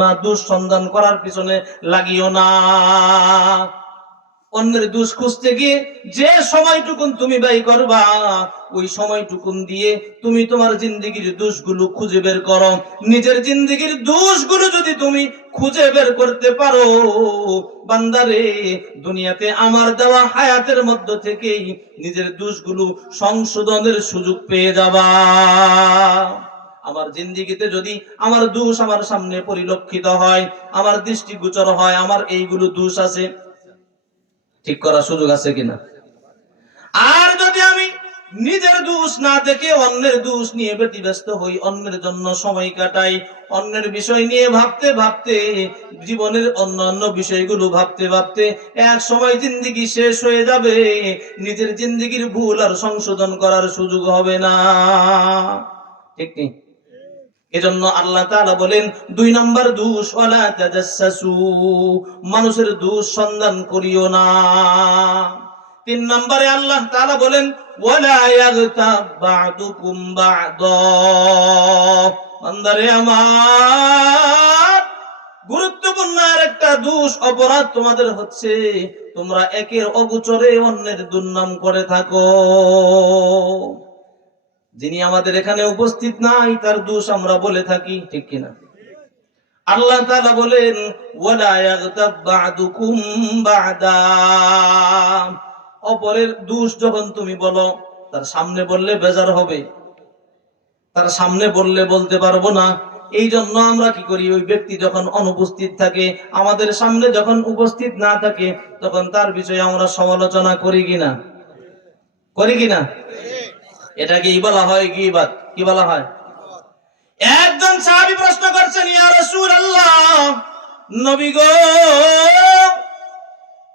না, দোষ সন্ধান করার পিছনে লাগিও না। অন্যের দোষ খুঁজতে গিয়ে যে সময়টুকুন তুমি ব্যয় করবা, ওই সময়টুকুন দিয়ে তুমি তোমার জিন্দেগির দোষগুলো খুঁজে বের করো। নিজের জিন্দেগির দোষগুলো যদি তুমি খুঁজে বের করতে পারো, বান্দারে, দুনিয়াতে আমার দেওয়া হায়াতের মধ্য থেকেই নিজের দোষগুলো সংশোধনের সুযোগ পেয়ে যাবা। আমার জিন্দেগিতে যদি আমার দোষ আমার সামনে পরিলক্ষিত হয়, আমার দৃষ্টিগোচর হয়, আমার এইগুলো দোষ আছে, ঠিক করার সুযোগ আছে কিনা? আর যদি আমি নিজের দোষ না দেখে অন্যের দোষ নিয়ে ব্যতিব্যস্ত হই, অন্যের জন্য সময় কাটাই, অন্যের বিষয় নিয়ে ভাবতে ভাবতে, জীবনের অন্যান্য বিষয়গুলো ভাবতে ভাবতে এক সময় জিন্দেগি শেষ হয়ে যাবে, নিজের জিন্দেগির ভুল আর সংশোধন করার সুযোগ হবে না। ঠিক নেই? এজন্য আল্লাহ তাআলা বলেন ২ নাম্বার দোষ, ওয়ালা তাজাসসু, মানুষের দোষ সন্ধান করিও না। ৩ নম্বরে আল্লাহ তাআলা বলেন ওয়ালা ইয়াগতাব বা'দুকুম বা'দা। বান্দারে আমার, গুরুত্বপূর্ণ আরেকটা দোষ, অপরাধ তোমাদের হচ্ছে তোমরা একের অগোচরে অন্যের দুর্নাম করে থাকো। যিনি আমাদের এখানে উপস্থিত নাই তার দোষ আমরা বলে থাকি, ঠিক কিনা? আল্লাহ তাআলা বলেন ওয়ালা ইয়াগতাব বা'দুকুম বা'দা। অপরের দোষ যখন তুমি বলো, তার সামনে বললে বেজার হবে, তার সামনে বললে বলতে পারবো না। এই জন্য আমরা কি করি, ওই ব্যক্তি যখন অনুপস্থিত থাকে, আমাদের সামনে যখন উপস্থিত না থাকে, তখন তার বিষয়ে আমরা সমালোচনা করি কিনা? করি কিনা? এটাকেই বলা হয় গীবত। কি বলা হয়? একজন সাহাবী প্রশ্ন করছেন, ইয়া রাসূলুল্লাহ, নবী গো,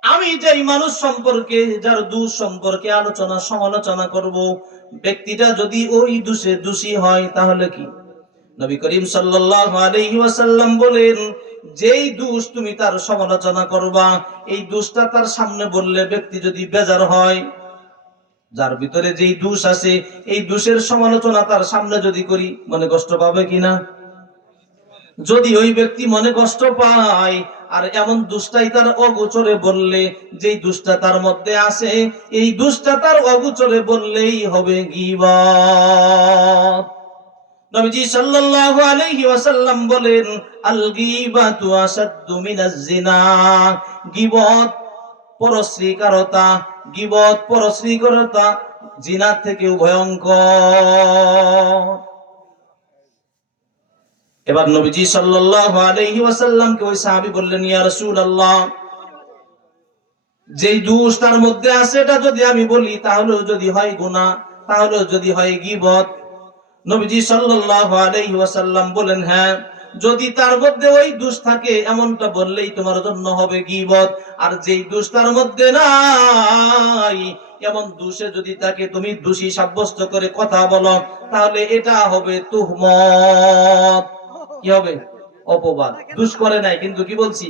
আমি যেই মানুষ সম্পর্কে, যার দোষ সম্পর্কে আলোচনা সমালোচনা করব, ব্যক্তিটা যদি ওই দোষে দোষী হয় তাহলে কি? নবী করিম সাল্লাল্লাহু আলাইহি ওয়াসাল্লাম বলেন, যেই দোষ তুমি তার সমালোচনা করবা, এই দোষটা তার সামনে বললে ব্যক্তি যদি বেজার হয়, যার ভিতরে যেই দোষ আছে, এই দোষের সমালোচনা তার সামনে যদি করি, মনে কষ্ট পাবে কিনা? যদি ওই ব্যক্তি মনে কষ্ট পায়, আর এমন দুষ্টাই তার অগোচরে বললে, যেই দুষ্টা তার মধ্যে আছে, এই দুষ্টা তার অগোচরে বললেই হবে গীবত। নবীজি সাল্লাল্লাহু আলাইহি ওয়াসাল্লাম বলেন, আল গীবাতু আসাদ্দু মিনাজ জিনা। গীবত, পরশ্রীকারতা, গীবত পরশ্রীকারতা জিনার থেকেও ভয়ঙ্কর। এবার নবীজি সাল্লাল্লাহু আলাইহি ওয়াসাল্লামকে ওই সাহাবী বললেন, ইয়া রাসূলুল্লাহ, যেই দোষ তার মধ্যে আছে এটা যদি আমি বলি, তাহলে যদি হয় গুনাহ, তাহলে যদি হয় গীবত। নবীজি সাল্লাল্লাহু আলাইহি ওয়াসাল্লাম বলেন, হ্যাঁ, যদি তার মধ্যে ওই দোষ থাকে, এমনটা বললেই তোমার জন্য হবে গীবত। আর যেই দোষ তার মধ্যে নাই, এমন দোষে যদি তাকে তুমি দোষী সাব্যস্ত করে কথা বলো, তাহলে এটা হবে তুহমত। কি হবে? অপবাদ। দোষ করে নাই, কিন্তু কি বলছি,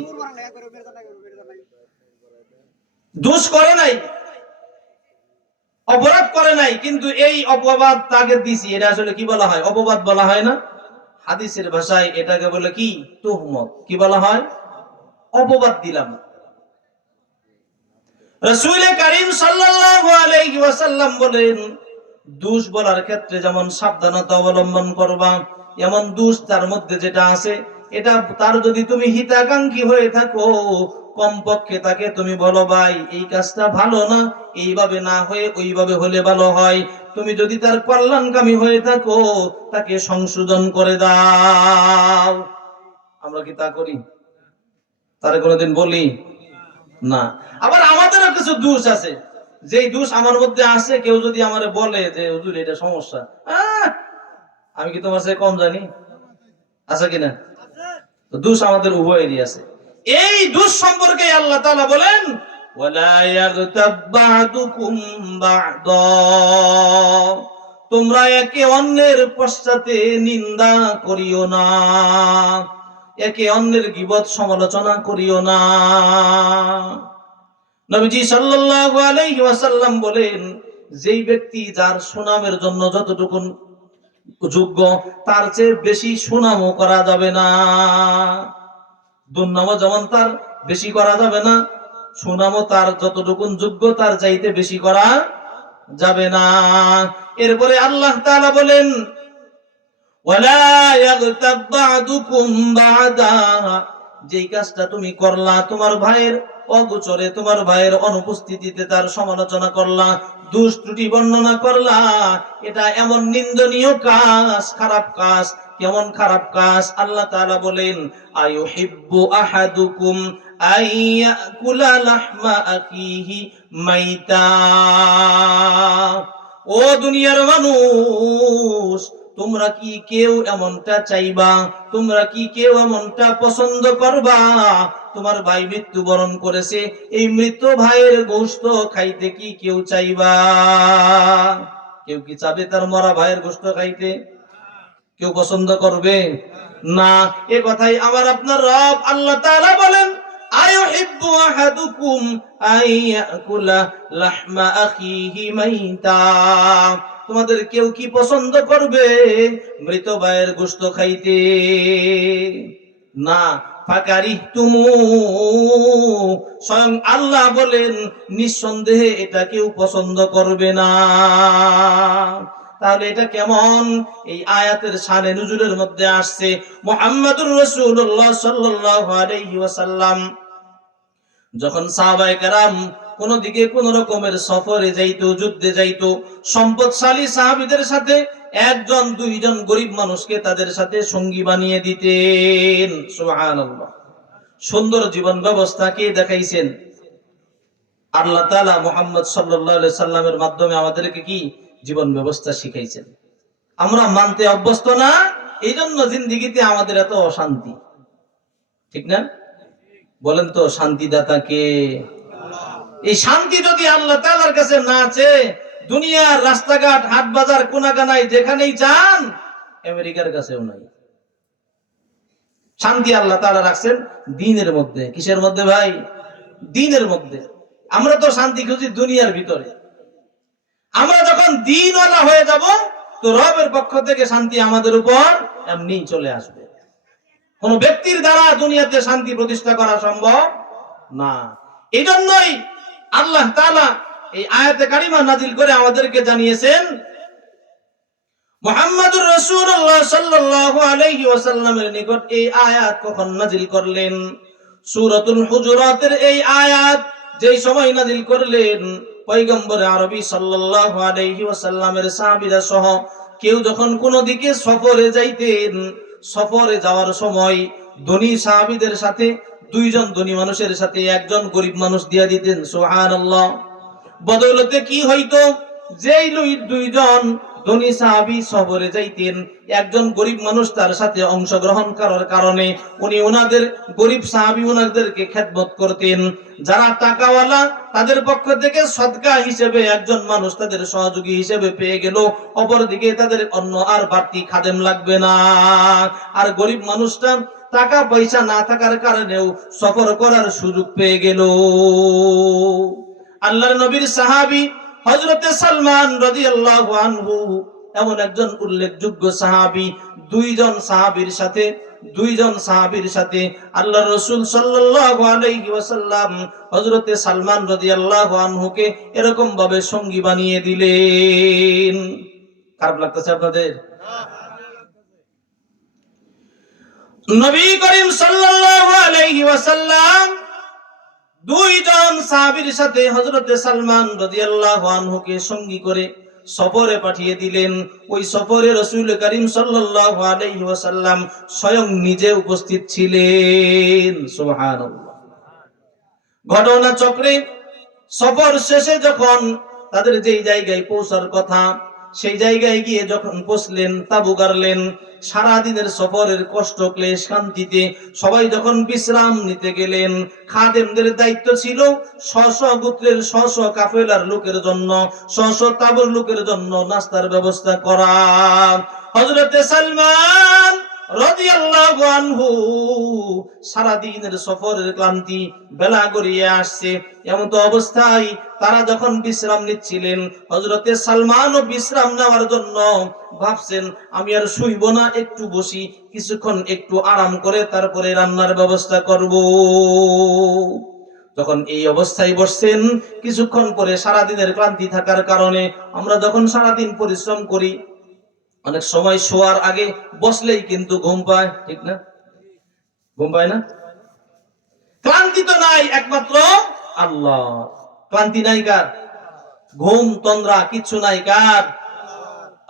দোষ করে নাই, অপরাধ করে নাই, কিন্তু এই অপবাদ তাকে দিছি, এটা আসলে কি বলা হয়? অপবাদ বলা হয় না? হাদিসের ভাষায় এটাকে বলে কি? তুহমত। কি বলা হয়? অপবাদ দিলাম। রাসূল কারীম সাল্লাল্লাহু আলাইহি ওয়াসাল্লাম বলেন, দোষ বলার ক্ষেত্রে যেমন সাবধানতা অবলম্বন করবা, এমন দোষ তার মধ্যে যেটা আছে, এটা তার যদি তুমি হিতাকাঙ্ক্ষী হয়ে থাকো, কমপক্ষে তাকে তুমি বলো, ভাই এই কাজটা ভালো না, এইভাবে না হয়ে ওইভাবে হলে ভালো হয়। তুমি যদি তার কল্যাণকামী হয়ে থাকো, তাকে সংশোধন করে দাও। আমরা কি তা করি? তারে কোনোদিন বলি না। আবার আমাদেরও কিছু দোষ আছে, যেই দোষ আমার মধ্যে আছে, কেউ যদি আমারে বলে যে হুজুর এটা সমস্যা, আমি কি তোমার চেয়ে কম জানি? আছে কিনা? তো দোষ আমাদের উভয়েরই আছে। এই দোষ সম্পর্কে আল্লাহ তাআলা বলেন, ওয়ালা ইয়াগতাব বা'দুকুম বা'দা। তোমরা একে অন্যের পশ্চাতে নিন্দা করিও না, একে অন্যের গীবত সমালোচনা করিও না। নবীজি সাল্লাল্লাহু আলাইহি ওয়াসাল্লাম বলেন, যেই ব্যক্তি যার সুনামের জন্য যতটুকু যোগ্য, তার চেয়ে বেশি সুনামও করা যাবে না। দুর্নামও যেমন তার বেশি করা যাবে না, সুনামও তার যতটুকু যোগ্য তার চাইতে বেশি করা যাবে না। এরপরে আল্লাহ তাআলা বলেন, ওয়ালা ইয়াগতাব বা'দুকুম বা'দা, যেই কাজটা তুমি করলা তোমার ভাইয়ের অগোচরে, তোমার ভাইয়ের অনুপস্থিতিতে তার সমালোচনা করলা, দোষ ত্রুটি বর্ণনা করলা, এটা এমন নিন্দনীয় কাজ, খারাপ কাজ। কেমন খারাপ কাজ? আল্লাহ তাআলা বলেন, আয়ুহিব্বু আহাদুকুম আইয়াকুলা লাহমা আখিহি মাইতা। ও দুনিয়ার মানুষ, তোমরা কি কেউ এমনটা চাইবা, তোমরা কি কেউ এমনটা পছন্দ করবা, তোমার ভাই মৃত্যুবরণ করেছে, এই মৃত ভাইয়ের গোশত খাইতে কি কেউ চাইবা? কেউ কি চাবে তার মরা ভাইয়ের গোশত খাইতে? কেউ পছন্দ করবে না। এ কথাই আমার আপনার রব আল্লাহ তাআলা বলেন, আয়ুহিব্বু আহাদুকুম আইয়াকুলা লাহমা আখিহি মাইতা। তোমাদের কেউ কি পছন্দ করবে মৃত ভাইয়ের গোশত খাইতে? না। ফাকারিহতুমু, স্বয়ং আল্লাহ বলেন নিঃসন্দেহে এটা কেউ পছন্দ করবে না। তাহলে এটা কেমন? এই আয়াতের শানে নুজুলের মধ্যে আসছে মুহাম্মদুর রাসূলুল্লাহ সাল্লাল্লাহু আলাইহি ওয়াসাল্লাম যখন সাহাবায়ে কেরাম কোন দিকে কোন রকমের সফরে যাইতো, যুদ্ধে যাইতো, সম্পদশালী সাহাবীদের সাথে একজন দুইজন গরিব মানুষকে তাদের সাথে সঙ্গী বানিয়ে দিতেন। সুবহানাল্লাহ। সুন্দর জীবন ব্যবস্থাকে দেখাইছেন আল্লাহ তাআলা মুহাম্মদ সাল্লাল্লাহু আলাইহি সাল্লামের মাধ্যমে আমাদেরকে কি জীবন ব্যবস্থা শিখাইছেন। আমরা মানতে অভ্যস্ত না, এই জন্য জিন্দেগিতে আমাদের এত অশান্তি। ঠিক না? বলেন তো, শান্তিদাতা কে? এই শান্তি যদি আল্লাহ তাআলার কাছে না আছে, দুনিয়ার রাস্তাঘাট, হাট বাজার, কোনাকানায় যেখানেই যান, আমেরিকার কাছেও নাই। শান্তি আল্লাহ তাআলা রাখছেন দ্বীনের মধ্যে। কিসের মধ্যে ভাই? দ্বীনের মধ্যে। আমরা তো শান্তি খুঁজি দুনিয়ার ভিতরে। আমরা যখন দ্বীনওয়ালা হয়ে যাব, তো রবের পক্ষ থেকে শান্তি আমাদের উপর এমনি চলে আসবে। কোন ব্যক্তির দ্বারা দুনিয়াতে শান্তি প্রতিষ্ঠা করা সম্ভব না। এই জন্যই আল্লাহ তাআলা এই আয়াতে কারিমা নাজিল করে আমাদেরকে জানিয়েছেন, মুহাম্মদুর রাসূলুল্লাহ সাল্লাল্লাহু আলাইহি ওয়াসাল্লামের নিকট এই আয়াত কখন নাজিল করলেন? সূরাতুল হুজুরাতের এই আয়াত যেই সময় নাজিল করলেন, পয়গম্বর আরবি সাল্লাল্লাহু আলাইহি ওয়াসাল্লামের সাহাবীরা সহ কেউ যখন কোন দিকে সফরে যাইতেন, সফরে যাওয়ার সময় ধনী সাহাবীদের সাথে দুইজন ধনী মানুষের সাথে একজন গরিব মানুষ দিয়া দিতেন। সুবহানাল্লাহ। বদৌলতে কি হইতো? যেই দুইজন ধনী সাহাবী সফরে যাইতেন, একজন গরিব মানুষ তার সাথে অংশগ্রহণ করার কারণে উনি ওনাদের গরিব সাহাবী ওনাদেরকে খেদমত করতেন। যারা টাকাওয়ালা তাদের পক্ষ থেকে সদকা হিসেবে একজন মানুষ তাদের সহযোগী হিসেবে পেয়ে গেল, অপরদিকে তাদের অন্য আর বাড়তি খাদেম লাগবে না। আর গরিব মানুষটা টাকা পয়সা না থাকার কারণেও সফর করার সুযোগ পেয়ে গেল। আল্লাহর নবীর সাহাবী হযরতে সালমান রাদিয়াল্লাহু আনহু এমন একজন উল্লেখযোগ্য সাহাবী। দুইজন সাহাবীর সাথে আল্লাহর রাসূল সাল্লাল্লাহু আলাইহি ওয়াসাল্লাম হযরতে সালমান রাদিয়াল্লাহু আনহুকে এরকম ভাবে সঙ্গী বানিয়ে দিলেন। খারাপ লাগতেছে আপনাদের? নবী করিম সাল্লাল্লাহু আলাইহি ওয়াসাল্লাম দুইজন সাহাবীর সাথে হযরতে সালমান রাদিয়াল্লাহু আনহুকে সঙ্গী করে সফরে পাঠিয়ে দিলেন। ওই সফরে রাসূল করিম সাল্লাল্লাহু আলাইহি ওয়াসাল্লাম স্বয়ং নিজে উপস্থিত ছিলেন। সুবহানাল্লাহ। ঘটনা চক্রে সফর শেষে যখন তাদের যেই জায়গায় পৌঁছার কথা, সেই জায়গায় গিয়ে যখন পৌঁছলেন, তাবু গাড়লেন। সারা দিনের সফরের কষ্ট ক্লেশ শান্তিতে সবাই যখন বিশ্রাম নিতে গেলেন, খাদেমদের দায়িত্ব ছিল স্ব গোত্রের স্ব কাফেলার লোকের জন্য, স্ব তাবুর লোকের জন্য নাস্তার ব্যবস্থা করা। হযরতে সালমান রাদিয়াল্লাহু আনহু সারাদিনের সফরের ক্লান্তি, বেলা গড়িয়ে আসছে। এমন তো অবস্থায় তারা যখন বিশ্রাম নিচ্ছিলেন, হযরতে সালমানও বিশ্রাম নেওয়ার জন্য ভাবছেন আমি আর শুইব না, একটু বসি, কিছুক্ষণ একটু আরাম করে তারপরে রান্নার ব্যবস্থা করব। যখন এই অবস্থায় বসছেন, কিছুক্ষণ পরে সারাদিনের ক্লান্তি থাকার কারণে আমরা যখন সারাদিন পরিশ্রম করি, অনেক সময় শোয়ার আগে বসলেই কিন্তু ঘুম পায়, ঠিক না? ঘুম পায় না? ক্লান্তি তো নাই একমাত্র আল্লাহ। ক্লান্তি নাই কার? ঘুম তন্দ্রা কিচ্ছু নাই কার?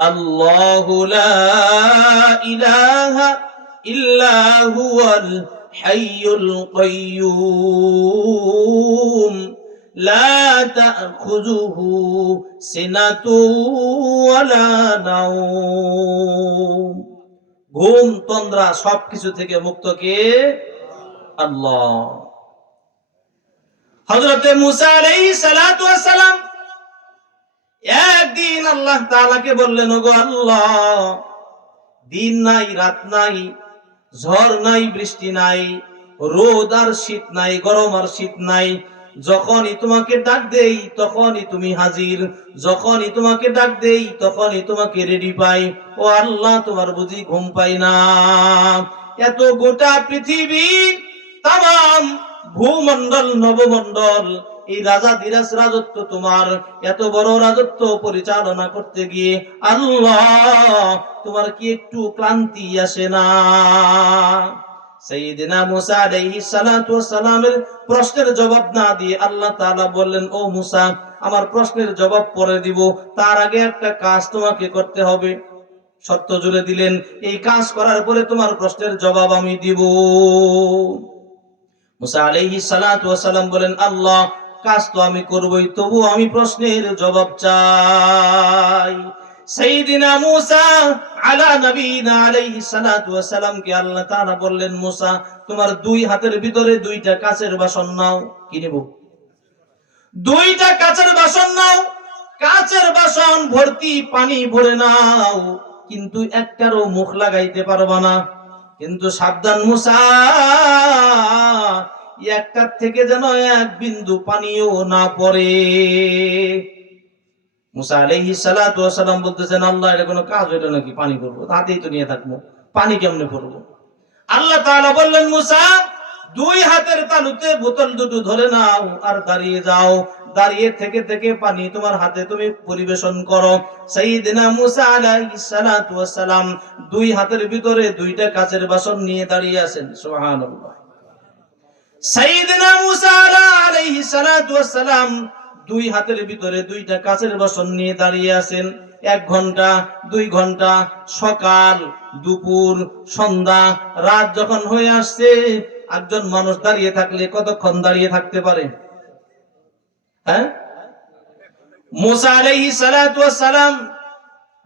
আল্লাহু লা ইলাহা ইল্লা হুয়াল হাইয়ুল কাইয়্যুম লা তাখুযুহু সিনাতু ওয়ালা নাওম। ঘুম তন্দ্রা সবকিছু থেকে মুক্ত কে? আল্লাহ। হযরতে মুসা আলাইহিস সালাতু ওয়াস সালাম একদিন আল্লাহ তাআলাকে বললেন, ওগো আল্লাহ, দিন নাই রাত নাই, ঝড় নাই বৃষ্টি নাই, রোদ আর শীত নাই, গরম আর শীত নাই, যখনই তোমাকে ডাক দেই তখনই তুমি হাজির, যখনই তোমাকে ডাক দেই তখনই তোমাকে রেডি পাই। ও আল্লাহ, তোমার বুঝি ঘুম পাই না? এত গোটা পৃথিবী, তামাম ভূমণ্ডল নবমণ্ডল, এই রাজা ধীরাজ রাজত্ব তোমার, এত বড় রাজত্ব পরিচালনা করতে গিয়ে আল্লাহ তোমার কি একটু ক্লান্তি আসে না? সাইয়েদনা মুসা আলাইহিস সালাতু ওয়াস সালামের প্রশ্নের জবাব না দিয়ে আল্লাহ তাআলা বললেন, ও মুসা, আমার প্রশ্নের জবাব পরে দিব, তার আগে একটা কাজ তোমাকে করতে হবে। শর্ত জুড়ে দিলেন, এই কাজ করার পরে তোমার প্রশ্নের জবাব আমি দিব। মুসা আলাইহিস সালাতু ওয়াস সালাম বলেন, আল্লাহ, কাজ তো আমি করবই, তবু আমি প্রশ্নের জবাব চাই। সাইয়েদনা মুসা আলা নবীনা আলাইহিস সালাতু ওয়াস সালাম কে আল্লাহ তাআলা বললেন, মুসা, তোমার দুই হাতের ভিতরে দুইটা কাচের বাসন নাও। কি নিব? দুইটা কাচের বাসন নাও, কাচের বাসন ভর্তি পানি ভরে নাও, কিন্তু একটারও মুখ লাগাইতে পারবা না। কিন্তু সাবধান মুসা, একটার থেকে যেন এক বিন্দু পানিও না পড়ে। মুসা আলাইহিস সালাতু ওয়াস সালাম বলতেছেন, আল্লাহ, এটা কোনো কাজ হইলো নাকি? পানি পড়বো? হাতেই তো নিয়ে থাকবো, পানি কেমনে পড়বো? আল্লাহ তাআলা বললেন, মুসা, দুই হাতের তালুতে বোতল দুটো ধরে নাও আর দাঁড়িয়ে যাও, দাঁড়িয়ে থেকে থেকে পানি তোমার হাতে তুমি পরিবেশন করো। সাইয়েদনা মুসা আলাইহিস সালাতু ওয়াস সালাম দুই হাতের ভিতরে দুইটা কাচের বাসন নিয়ে দাঁড়িয়ে আছেন। সুবহানাল্লাহ। সাইয়েদনা মুসা আলাইহিস সালাতু ওয়াস সালাম দুই হাতের ভিতরে দুইটা কাচের বাসন নিয়ে দাঁড়িয়ে আছেন। 1 ঘন্টা, 2 ঘন্টা, সকাল, দুপুর, সন্ধ্যা, রাত যখন হয়ে আসছে, একজন মানুষ দাঁড়িয়ে থাকলে কতক্ষণ দাঁড়িয়ে থাকতে পারে? হ্যাঁ? মুসা আলাইহিস সালাতু ওয়াস সালাম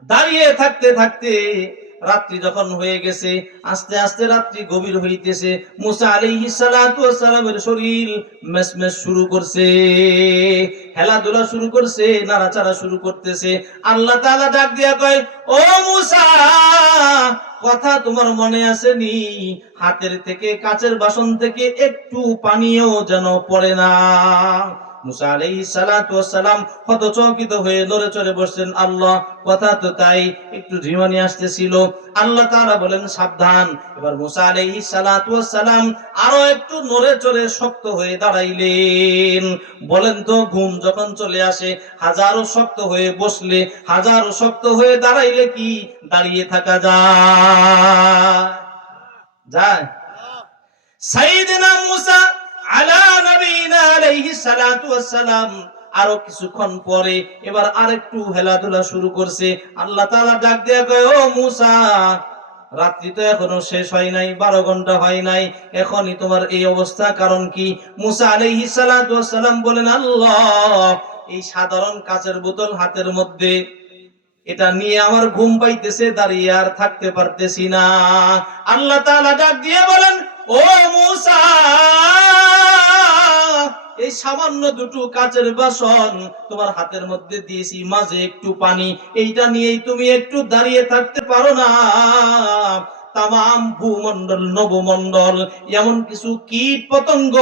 দাঁড়িয়ে থাকতে থাকতে রাত্রি যখন হয়ে গেছে, আস্তে আস্তে রাত্রি গভীর হইতেছে, মুসা আলাইহিস সালাতু ওয়াস সালামের শরীর মেসমেস শুরু করছে, খেলাধুলা শুরু করছে, নাড়াচাড়া শুরু করতেছে। আল্লাহ তাআলা ডাক দিয়া কয়, ও মুসা, কথা তোমার মনে আসেনি? হাতের থেকে কাচের বাসন থেকে একটু পানিও যেন পড়ে না। মুসা আলাইহিস সালাতু ওয়াস সালাম হতচকিত হয়ে নড়ে চড়ে বসছেন। আল্লাহ, কথা তো তাই, একটু ঝিমানি আসতেছিল। আল্লাহ তাআলা বলেন, সাবধান। এবার মুসা আলাইহিস সালাতু ওয়াস সালাম আরো একটু নড়ে চড়ে শক্ত হয়ে দাঁড়াইলেন। বলেন তো, ঘুম যখন চলে আসে, হাজারো শক্ত হয়ে বসলে, হাজারো শক্ত হয়ে দাঁড়াইলে কি দাঁড়িয়ে থাকা যায়? সাইয়েদনা মুসা আলা নবীনা আলাইহিস সালাতু ওয়াস সালাম আরো কিছুক্ষণ পরে এবার আরেকটু হেলাধুলা শুরু করছে। আল্লাহ তাআলা ডাক দিয়ে কয়, ও মুসা, রাত্রি তো এখনো শেষ হয় নাই, 12 ঘন্টা হয় নাই, এখনই তোমার এই অবস্থা, কারণ কি? মুসা আলাইহিস সালাতু ওয়াস সালাম বলেন, আল্লাহ, এই সাধারণ কাচের বোতল হাতের মধ্যে, এটা নিয়ে আমার ঘুম পাইতেছে, দাঁড়িয়ে আর থাকতে পারতেছি না। আল্লাহ তাআলা ডাক দিয়ে বলেন, ও মুসা, এই সামান্য দুটো কাচের বাসন তোমার হাতের মধ্যে দিয়েছি, মাঝে একটু পানি, এইটা নিয়েই তুমি একটু দাঁড়িয়ে থাকতে পারো না? তাম ভূমণ্ডল নবমণ্ডল এমন কিছু কীট পতঙ্গ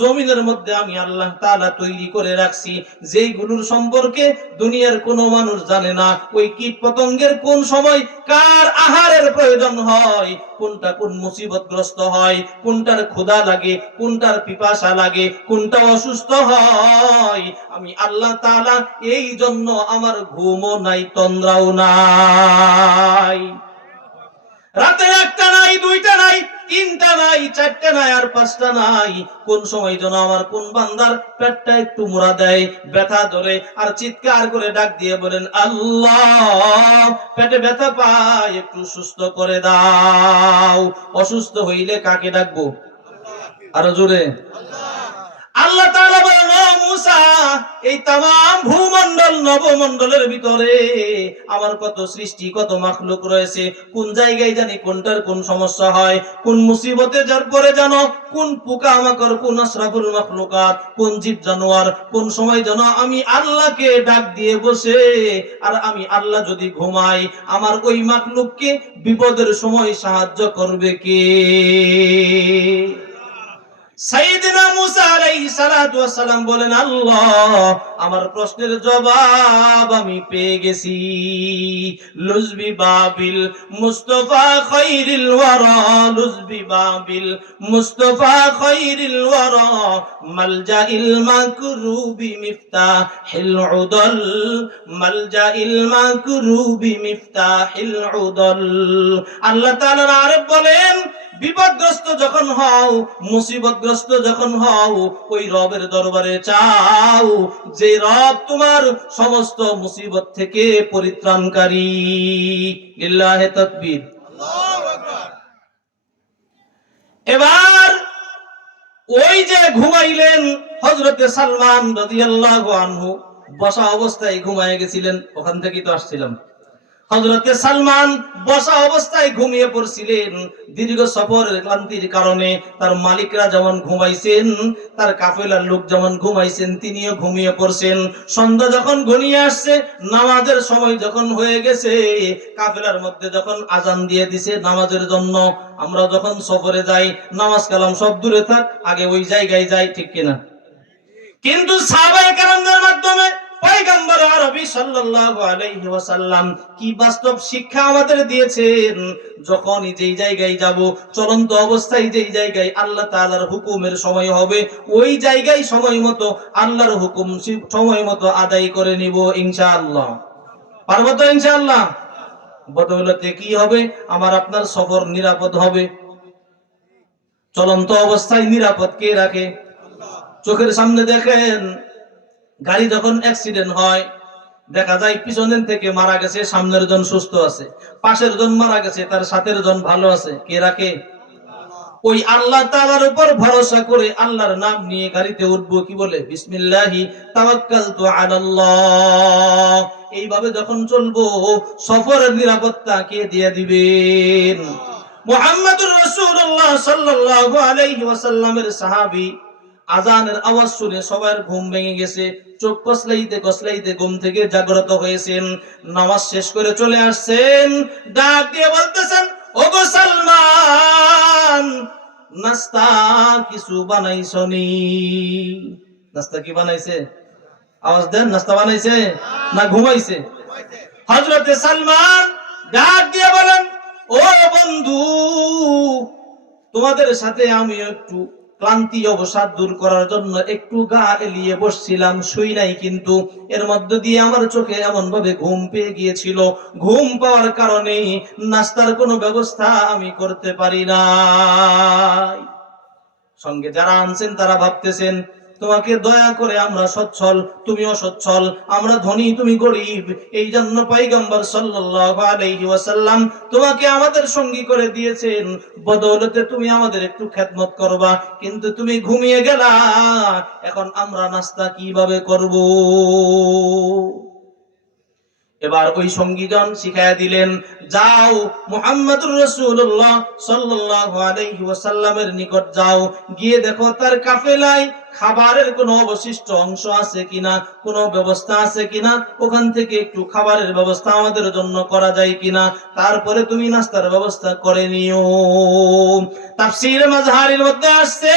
জমিনের মধ্যে আমি আল্লাহ তাআলা তৈরি করে রাখছি, যেইগুলোর সম্পর্কে দুনিয়ার কোনো মানুষ জানে না। ওই কীট পতঙ্গের কোন সময় কার আহারের প্রয়োজন হয়, কোনটা কোন মুসিবতগ্রস্ত হয়, কোনটার ক্ষুধা লাগে, কোনটার পিপাসা লাগে, কোনটা অসুস্থ হয়, আমি আল্লাহ তাআলা এই জন্য আমার ঘুমও নাই, তন্দ্রাও নাই। রাতে একটা নাই, দুইটা নাই, তিনটা নাই, চারটা নাই, আর পাঁচটা নাই। কোন সময় যেন আমার কোন বান্দার পেটটা একটু মুড়া দেয়, ব্যথা ধরে, আর চিৎকার করে ডাক দিয়ে বলেন, আল্লাহ পেটে ব্যথা পায়, একটু সুস্থ করে দাও। অসুস্থ হইলে কাকে ডাকবো? আরো জোরে। আল্লাহ তাআলা বলেন, ও মুসা, এই তাম ভূমণ্ডল নবমণ্ডলের ভিতরে আমার কত সৃষ্টি, কত মাখলুক রয়েছে, কোন জায়গায় জানি কোনটার কোন সমস্যা হয়, কোন মুসিবতে যার পরে জানো কোন পোকামাকড়, কোন আশরাফুল মাখলুকাত, কোন জীব জানোয়ার কোন সময় যেন আমি আল্লাহকে ডাক দিয়ে বসে, আর আমি আল্লাহ যদি ঘুমাই, আমার ওই মাখলুককে বিপদের সময় সাহায্য করবে কে? সাইয়েদনা মুসা আলাইহিস সালাতু ওয়াস সালাম বলেন, আল্লাহ আমার প্রশ্নের জবাব আমি পেয়ে গেছি। লুজবি বাবিল মুস্তাফা খায়রিল ওয়ারা, লুজবি বাবিল মুস্তাফা খায়রিল ওয়ারা, মালজাইল মাকরুবি মিফতাহিল উদল, মালজাইল মাকরুবি মিফতাহিল উদল। আল্লাহ তাআলা আরব বলেন, বিপদগ্রস্ত যখন হও, মুসিবতগ্রস্ত যখন হও, ওই রবের দরবারে চাও যে রব তোমার সমস্ত মুসিবত থেকে পরিত্রাণকারী। লিল্লাহি তাকবীর, আল্লাহু আকবার। এবার ওই যে ঘুমাইলেন হযরতে সালমান রাদিয়াল্লাহু আনহু, বসা অবস্থায় ঘুমায় গেছিলেন, ওখান থেকেই তো আসছিলাম। হযরতে সালমান বসা অবস্থায় ঘুমিয়ে পড়ছিলেন। দীর্ঘ সফরের ক্লান্তির কারণে তার মালিকরা যেমন ঘুমাইছেন, তার কাফেলার লোক যেমন ঘুমাইছেন, তিনিও ঘুমিয়ে পড়ছেন। সন্ধ্যা যখন ঘনিয়ে আসছে, নামাজের সময় যখন হয়ে গেছে, কাফেলার মধ্যে যখন আজান দিয়ে দিছে নামাজের জন্য, আমরা যখন সফরে যাই, নামাজ কালাম সব দূরে থাক, আগে ওই জায়গায় যাই, ঠিক কিনা? কিন্তু সাহাবায়ে কেরামদের মাধ্যমে পয়গম্বর আরবি সাল্লাল্লাহু আলাইহি ওয়াসাল্লাম কি বাস্তব শিক্ষা আমাদের দিয়েছেন, যখনই যেই জায়গায় যাব, চলন্ত অবস্থায় যেই জায়গায় আল্লাহ তাআলার হুকুমের সময় হবে, ওই জায়গায় সময় মতো আল্লাহর হুকুম সময় মতো আদায় করে নিব ইনশাআল্লাহ। পারবো তো ইনশাআল্লাহ? বদৌলতে কি হবে? আমার আপনার সফর নিরাপদ হবে। চলন্ত অবস্থায় নিরাপদ কে রাখে? চোখের সামনে দেখেন, গাড়ি যখন অ্যাক্সিডেন্ট হয়, দেখা যায় পিছনের থেকে মারা গেছে, সামনের জন সুস্থ আছে, পাশের জন মারা গেছে, তার সাথের জন ভালো আছে, কে রাখে? ওই আল্লাহ তাআলার উপর ভরসা করে আল্লাহর নাম নিয়ে গাড়িতে উঠবো, কি বলে? বিসমিল্লাহি তাওয়াক্কালতু আলাল্লাহ। এইভাবে যখন চলবো, সফরের নিরাপত্তা কে দিয়ে দিবেন? মুহাম্মদুর রাসূলুল্লাহ সাল্লাল্লাহু আলাইহি ওয়াসাল্লামের সাহাবী আজানের আওয়াজ শুনে সবার ঘুম ভেঙে গেছে, চোখ কসলাইতে কসলাইতে ঘুম থেকে জাগ্রত হয়েছেন, নামাজ শেষ করে চলে আসছেন, ডাক দিয়ে বলতেছেন, ওগো সালমান, নাস্তা কিছু বানাইছনি? নাস্তা কি বানাইছে? আওয়াজ দেন, নাস্তা বানাইছে না ঘুমাইছে? হযরতে সালমান ডাক দিয়ে বলেন, ও বন্ধু, তোমাদের সাথে আমি একটু ক্লান্তি অবসাদ দূর করার জন্য একটু গা এলিয়ে বসছিলাম, শুই নাই, কিন্তু এর মধ্য দিয়ে আমার চোখে এমন ভাবে ঘুম পেয়ে গিয়েছিল, ঘুম পাওয়ার কারণে নাস্তার কোনো ব্যবস্থা আমি করতে পারি নাই। সঙ্গে যারা আনছেন তারা ভাবতেছেন, তোমাকে দয়া করে আমরা সচ্ছল, তুমি অসচ্ছল, আমরা ধনী, তুমি গরিব, এই জন্য পয়গম্বর সাল্লাল্লাহু আলাইহি ওয়াসাল্লাম তোমাকে আমাদের সঙ্গী করে দিয়েছেন, বদৌলতে তুমি আমাদের একটু খেদমত করবা, কিন্তু তুমি ঘুমিয়ে গেলা, এখন আমরা নাস্তা কিভাবে করব? এবার ওই সঙ্গীজন শিখায়া দিলেন, যাও মুহাম্মদুর রাসূলুল্লাহ সাল্লাল্লাহু আলাইহি ওয়াসাল্লামের নিকট যাও, গিয়ে দেখো তার কাফেলায় খাবারের কোনো অবশিষ্ট অংশ আছে কিনা, কোনো ব্যবস্থা আছে কিনা, ওখান থেকে একটু খাবারের ব্যবস্থা আমাদের জন্য করা যায় কিনা, তারপরে তুমি নাস্তার ব্যবস্থা করে নিও। তাফসীরে মাযহারির মধ্যে আসছে,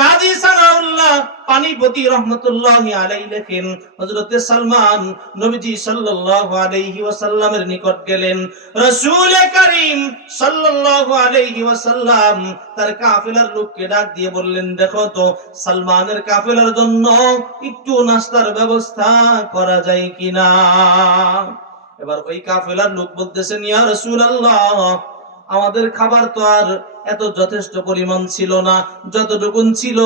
কাজী সানাউল্লাহ পানিপতি রহমাতুল্লাহি আলাইহি লেখেন, হযরতে সালমান নবীজি সাল্লাল্লাহু আলাইহি ওয়াসাল্লামের নিকট গেলেন। রাসূল করিম সাল্লাল্লাহু আলাইহি ওয়াসাল্লাম তার কাফেলার লোককে ডাক দিয়ে বললেন, দেখো তো সালমানের কাফেলার জন্য একটু নাস্তার ব্যবস্থা করা যায় কিনা। এবার ওই কাফেলার লোক বলতেছেন, ইয়া রাসূলুল্লাহ, আমাদের খাবার তো আর এত যথেষ্ট পরিমাণ ছিল না, যতটুকুন ছিল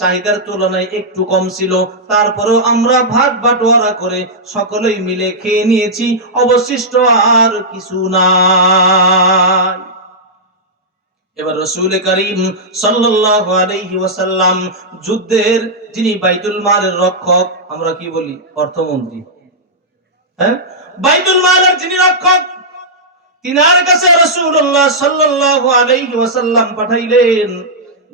চাহিদার তুলনায় একটু কম ছিল, তারপরেও আমরা ভাগ বাটোয়ারা করে সকলেই মিলে খেয়ে নিয়েছি, অবশিষ্ট আর কিছু নাই। এবার রাসূল করিম সাল্লাল্লাহু আলাইহি ওয়াসাল্লাম যুদ্ধের যিনি বাইতুল মালের রক্ষক, আমরা কি বলি অর্থমন্ত্রী, হ্যাঁ, বাইতুল মালের যিনি রক্ষক, তিনার কাছে রাসূলুল্লাহ সাল্লাল্লাহু আলাইহি ওয়াসাল্লাম পাঠাইলেন,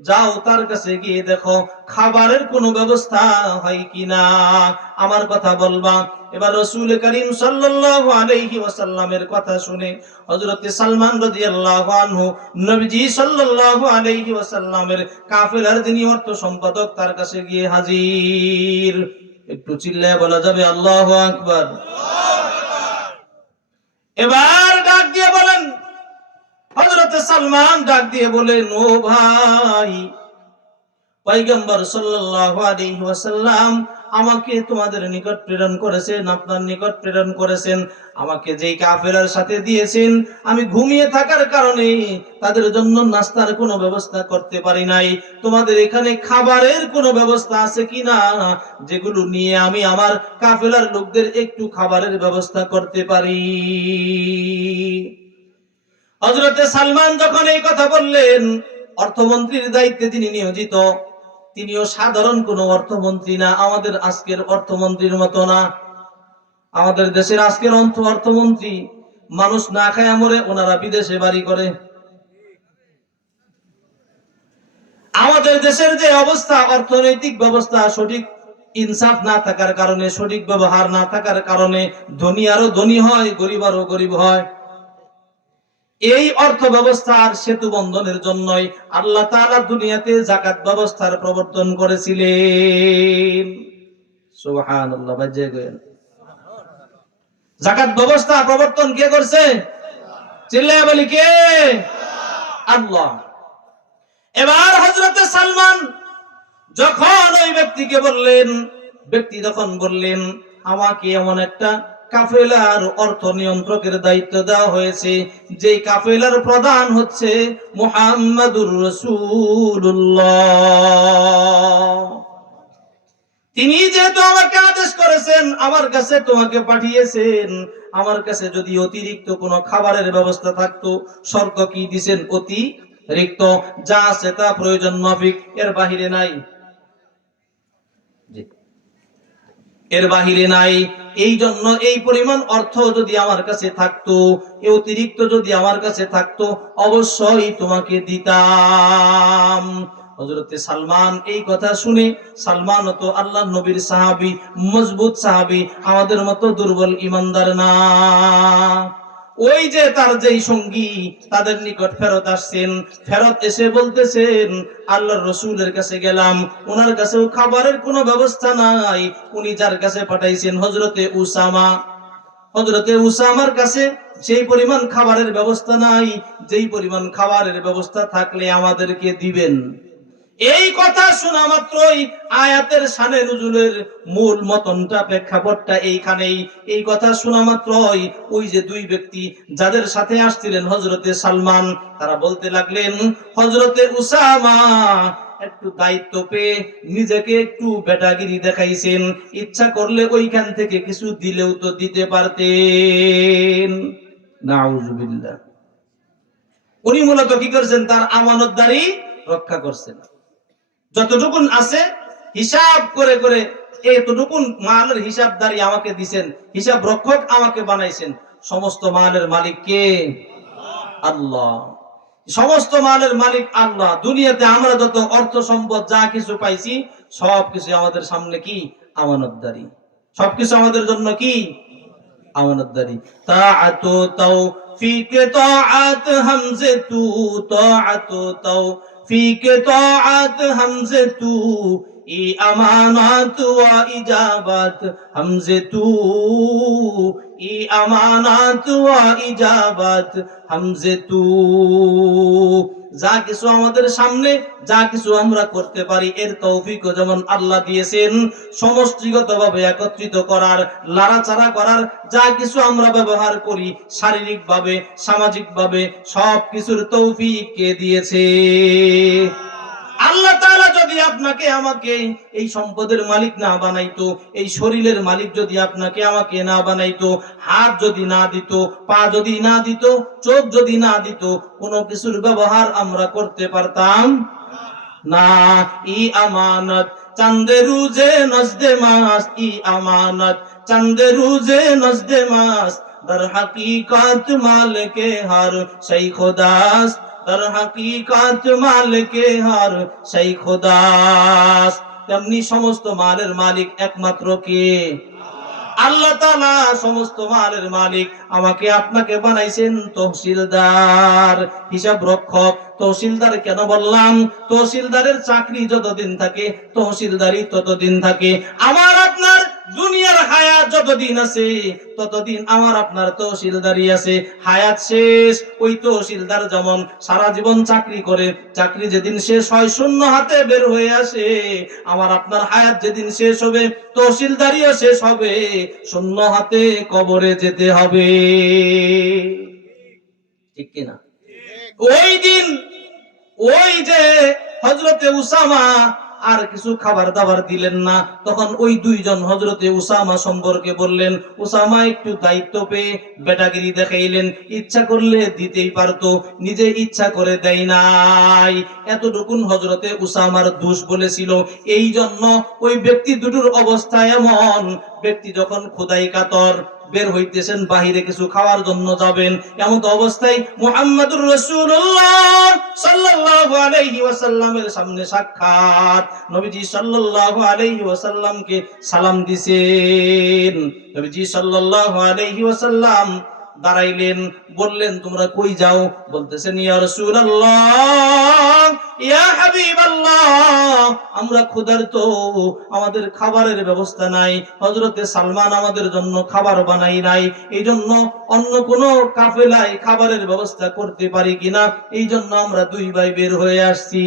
যাও তার কাছে গিয়ে দেখো খাবারের কোনো ব্যবস্থা হয় কিনা, আমার কথা বলবা। এবার রাসূল করিম সাল্লাল্লাহু আলাইহি ওয়াসাল্লামের কথা শুনে হযরত সালমান রাদিয়াল্লাহু আনহু নবীজি সাল্লাল্লাহু আলাইহি ওয়াসাল্লামের কাফেলার যিনি অর্থ সম্পাদক তার কাছে গিয়ে হাজির। একটু চিল্লায়ে বলা যাবে আল্লাহু আকবার। এবার ডাক দিয়ে বলেন, হযরত সালমান ডাক দিয়ে বলেন, ও ভাই, পয়গম্বর সাল্লাল্লাহু আলাইহি ওয়াসাল্লাম আমাকে তোমাদের নিকট প্রেরণ করেছেন, আপনার নিকট প্রেরণ করেছেন, আমাকে যেই কাফেলার সাথে দিয়েছেন, আমি ঘুমিয়ে থাকার কারণে তাদের জন্য নাস্তার কোনো ব্যবস্থা করতে পারি নাই। তোমাদের এখানে খাবারের কোনো ব্যবস্থা আছে কিনা, যেগুলো নিয়ে আমি আমার কাফেলার লোকদের একটু খাবারের ব্যবস্থা করতে পারি। হযরতে সালমান যখন এই কথা বললেন, অর্থমন্ত্রীর দায়িত্বে যিনি নিয়োজিত, তিনিও সাধারণ কোনো অর্থমন্ত্রী না, আমাদের আজকের অর্থমন্ত্রীর মতো না। আমাদের দেশের আজকের অর্থমন্ত্রী মানুষ না খায় মরে, ওনারা বিদেশে বাড়ি করে। আমাদের দেশের যে অবস্থা, অর্থনৈতিক ব্যবস্থা সঠিক ইনসাফ না থাকার কারণে, সঠিক ব্যবহার না থাকার কারণে ধনী আরো ধনী হয়, গরিব আরো গরিব হয়। এই অর্থ ব্যবস্থার সেতু বন্ধনের জন্যই আল্লাহ তাআলা দুনিয়াতে যাকাত ব্যবস্থার প্রবর্তন করেছিলেন। সুবহানাল্লাহ। বাজে গেল, যাকাত ব্যবস্থা প্রবর্তন কে করছে? চিল্লায়ে বলি কে? আল্লাহ। এবার হযরতে সালমান যখন ওই ব্যক্তিকে বললেন, ব্যক্তি যখন বললেন, আমাকে এমন একটা কাফেলার অর্থ নিয়ন্ত্রকের দায়িত্ব দেওয়া হয়েছে, যে কাফেলার প্রধান হচ্ছে মুহাম্মাদুর রাসূলুল্লাহ, তিনি যেহেতু আমাকে আদেশ করেছেন, আমার কাছে তোমাকে পাঠিয়েছেন, আমার কাছে যদি অতিরিক্ত কোনো খাবারের ব্যবস্থা থাকতো, শর্ত কি দিবেন? অতিরিক্ত যা আছে তা প্রয়োজন মাফিক, এর বাহিরে নাই, এর বাহিরে নাই। এই জন্য এই পরিমাণ অর্থ যদি আমার কাছে থাকতো, এই অতিরিক্ত যদি আমার কাছে থাকতো, অবশ্যই তোমাকে দিতাম। হযরতে সালমান এই কথা শুনে, সালমান তো আল্লাহর নবীর সাহাবী, মজবুত সাহাবী, আমাদের মতো দুর্বল ঈমানদার না। ওই যে তার যেই সঙ্গী তাদের নিকট ফেরত আসছেন, ফেরত এসে বলতেছেন, আল্লাহর রাসূলের কাছে গেলাম, ওনার কাছেও খাবারের কোনো ব্যবস্থা নাই, উনি যার কাছে পাঠাইছেন হযরতে উসামা, হযরতে উসামার কাছে সেই পরিমাণ খাবারের ব্যবস্থা নাই, যেই পরিমাণ খাবারের ব্যবস্থা থাকলে আমাদেরকে দিবেন। এই কথা শোনা মাত্রই আয়াতের শানে নুজুলের মূল মতনটা, প্রেক্ষাপটটা এইখানেই। এই কথা শোনা মাত্রই ওই যে দুই ব্যক্তি যাদের সাথে আসছিলেন হযরতে সালমান, তারা বলতে লাগলেন, হযরতে উসামা একটু দায়িত্ব পেয়ে নিজেকে একটু বেটাগিরি দেখাইছেন, ইচ্ছা করলে ওইখান থেকে কিছু দিলেও তো দিতে পারতেন। নাউজুবিল্লাহ। উনি মূলত কি করছেন? তার আমানতদারি রক্ষা করছেন। যতটুকুন আছে হিসাব করে করে এতটুকু মালের হিসাবদারি আমাকে দিবেন, হিসাব রক্ষক আমাকে বানাইছেন। সমস্ত মালের মালিক কে? আল্লাহ। সমস্ত মালের মালিক আল্লাহ। দুনিয়াতে আমরা যত অর্থ সম্পদ যা কিছু পাইছি সবকিছু আমাদের সামনে কি? আমানতদারি। সবকিছু আমাদের জন্য কি? আমানতদারি। তাআতু তাওফিক তাআত হামজে তু, তাআতু তাওফিক তাআত হামজে তু, ই আমানাত ওয়া ইজাবাত হামজে তু, ই আমানাত ওয়া ইজাবাত হামজে তু। যা কিছু আমাদের সামনে, যা কিছু আমরা করতে পারি, এর তৌফিকও যেমন আল্লাহ দিয়েছেন, সমষ্টিগতভাবে একত্রিত করার, লাড়াচাড়া করার, যা কিছু আমরা ব্যবহার করি শারীরিক ভাবে, সামাজিক ভাবে, সবকিছুর তৌফিক কে দিয়েছে? আল্লাহ তাআলা যদি আপনাকে আমাকে এই সম্পদের মালিক না বানাইতো, এই শরীরের মালিক যদি আপনাকে আমাকে না বানাইতো, হাত যদি না দিত, পা যদি না দিত, চোখ যদি না দিত, কোনো কিছুর ব্যবহার আমরা করতে পারতাম না। ই আমানত চাঁদে রুজে নজদে মাস, ই আমানত চাঁদে রুজে নজদে মাস, দর হकीकत মালিকে হর সেই খোদাস, দর হकीकत মালিকে হর সেই খোদাস। তেমনি সমস্ত মালের মালিক একমাত্র কে? আল্লাহ তাআলা। সমস্ত মালের মালিক। আমাকে আপনাকে বানাইছেন তহসিলদার, হিসাব রক্ষক। তহসিলদার কেন বললাম? তহসিলদারের চাকরি যতদিন থাকে তহসিলদারি ততদিন থাকে। আমার আপনার দুনিয়ার হায়াত যতদিন আছে ততদিন আমার আপনার তহসিলদারি আছে। হায়াত শেষ, ওই তহসিলদার যেমন সারা জীবন চাকরি করে, চাকরি যেদিন শেষ হয় শূন্য হাতে বের হয়ে আসে, আমার আপনার হায়াত যেদিন শেষ হবে তহসিলদারিও শেষ হবে, শূন্য হাতে কবরে যেতে হবে। ঠিক কিনা? ওই দিন ওই যে হযরতে উসামা আর কিছু খাবার দাবার দিলেন না, তখন ওই দুইজন হযরতে উসামা সম্পর্কে বললেন, উসামা একটু দায়িত্ব পেয়ে বেটাগিরি দেখাইলেন, ইচ্ছা করলে দিতেই পারতো, নিজে ইচ্ছা করে দেয় নাই। এতটুকুন হযরতে উসামার দোষ বলেছিল। এই জন্য ওই ব্যক্তি দুটোর অবস্থা এমন, ব্যক্তি যখন খোদাই কাতর বের হইতেছেন, বাহিরে কিছু খাওয়ার জন্য যাবেন, এমন অবস্থায় মুহাম্মদুর রাসূলুল্লাহ সাল্লাল্লাহু আলাইহি ওয়াসাল্লামের সামনে সাক্ষাৎ, নবীজি সাল্লাল্লাহু আলাইহি ওয়াসাল্লামকে সালাম দিছেন। নবীজি সাল্লাল্লাহু আলাইহি ওয়াসাল্লাম দাঁড়াইলেন, বললেন, তোমরা কই যাও? বলতেছেন, ইয়া রাসূলুল্লাহ, ইয়া হাবিবাল্লাহ, আমরা ক্ষুধার্ত, আমাদের খাবারের ব্যবস্থা নাই, হযরতে সালমান আমাদের জন্য খাবার বানাই নাই, এই জন্য অন্য কোন কাফেলায় খাবারের ব্যবস্থা করতে পারি কিনা, এই জন্য আমরা দুই ভাই বের হয়ে আসছি।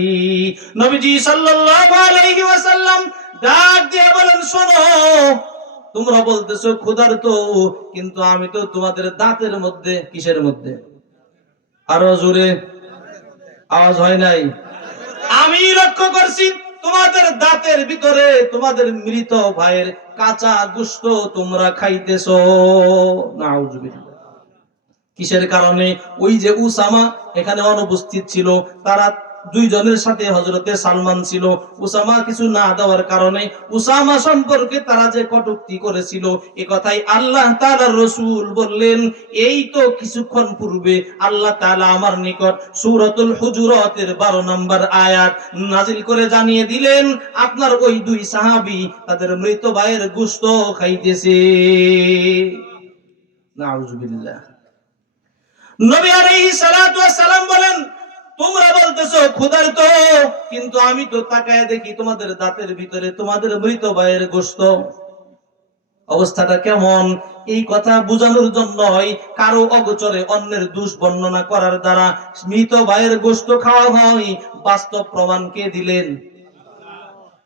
নবীজি সাল্লাল্লাহু আলাইহি ওয়াসাল্লাম ডাক দিয়ে বলেন, শোনো, তোমরা বলতেছো ক্ষুধার্ত, কিন্তু আমি তো তোমাদের দাঁতের মধ্যে, কিসের মধ্যে? আরো জোরে আওয়াজ হয় নাই? আমি লক্ষ্য করছি তোমাদের দাঁতের ভিতরে তোমাদের মৃত ভাইয়ের কাঁচা গোশত তোমরা খাইতেছো। নাউজুবিল্লাহ। কিসের কারণে? ওই যে উসামা এখানে অনুপস্থিত ছিল, তারা দুইজনের সাথে হযরতে সালমান ছিল। উসামা কিছু না দেওয়ার কারণে উসামা সম্পর্কে তারা যে কটূক্তি করেছিল, এ কথাই আল্লাহ তাআলার রাসূল বললেন। এই তো কিছুক্ষণ পূর্বে আল্লাহ তাআলা আমার নিকট সূরাতুল হুজুরাতের 12 নম্বর আয়াত নাজিল করে জানিয়ে দিলেন, আপনার ওই দুই সাহাবী তাদের মৃত ভাইয়ের গোশত খাইতেছে। নাউজুবিল্লাহ। নবী আলাইহিস সালাতু ওয়াস সালাম বলেন, তোমরা বলতেছো ক্ষুধার্ত, কিন্তু আমি তো তাকায় দেখি তোমাদের দাঁতের ভিতরে তোমাদের মৃত ভাইয়ের গোশত। অবস্থাটা কেমন? এই কথা বোঝানোর জন্যই কারো অগোচরে অন্যের দোষ বর্ণনা করার দ্বারা মৃত ভাইয়ের গোশত খাওয়া হয়, বাস্তব প্রমাণ কে দিলেন?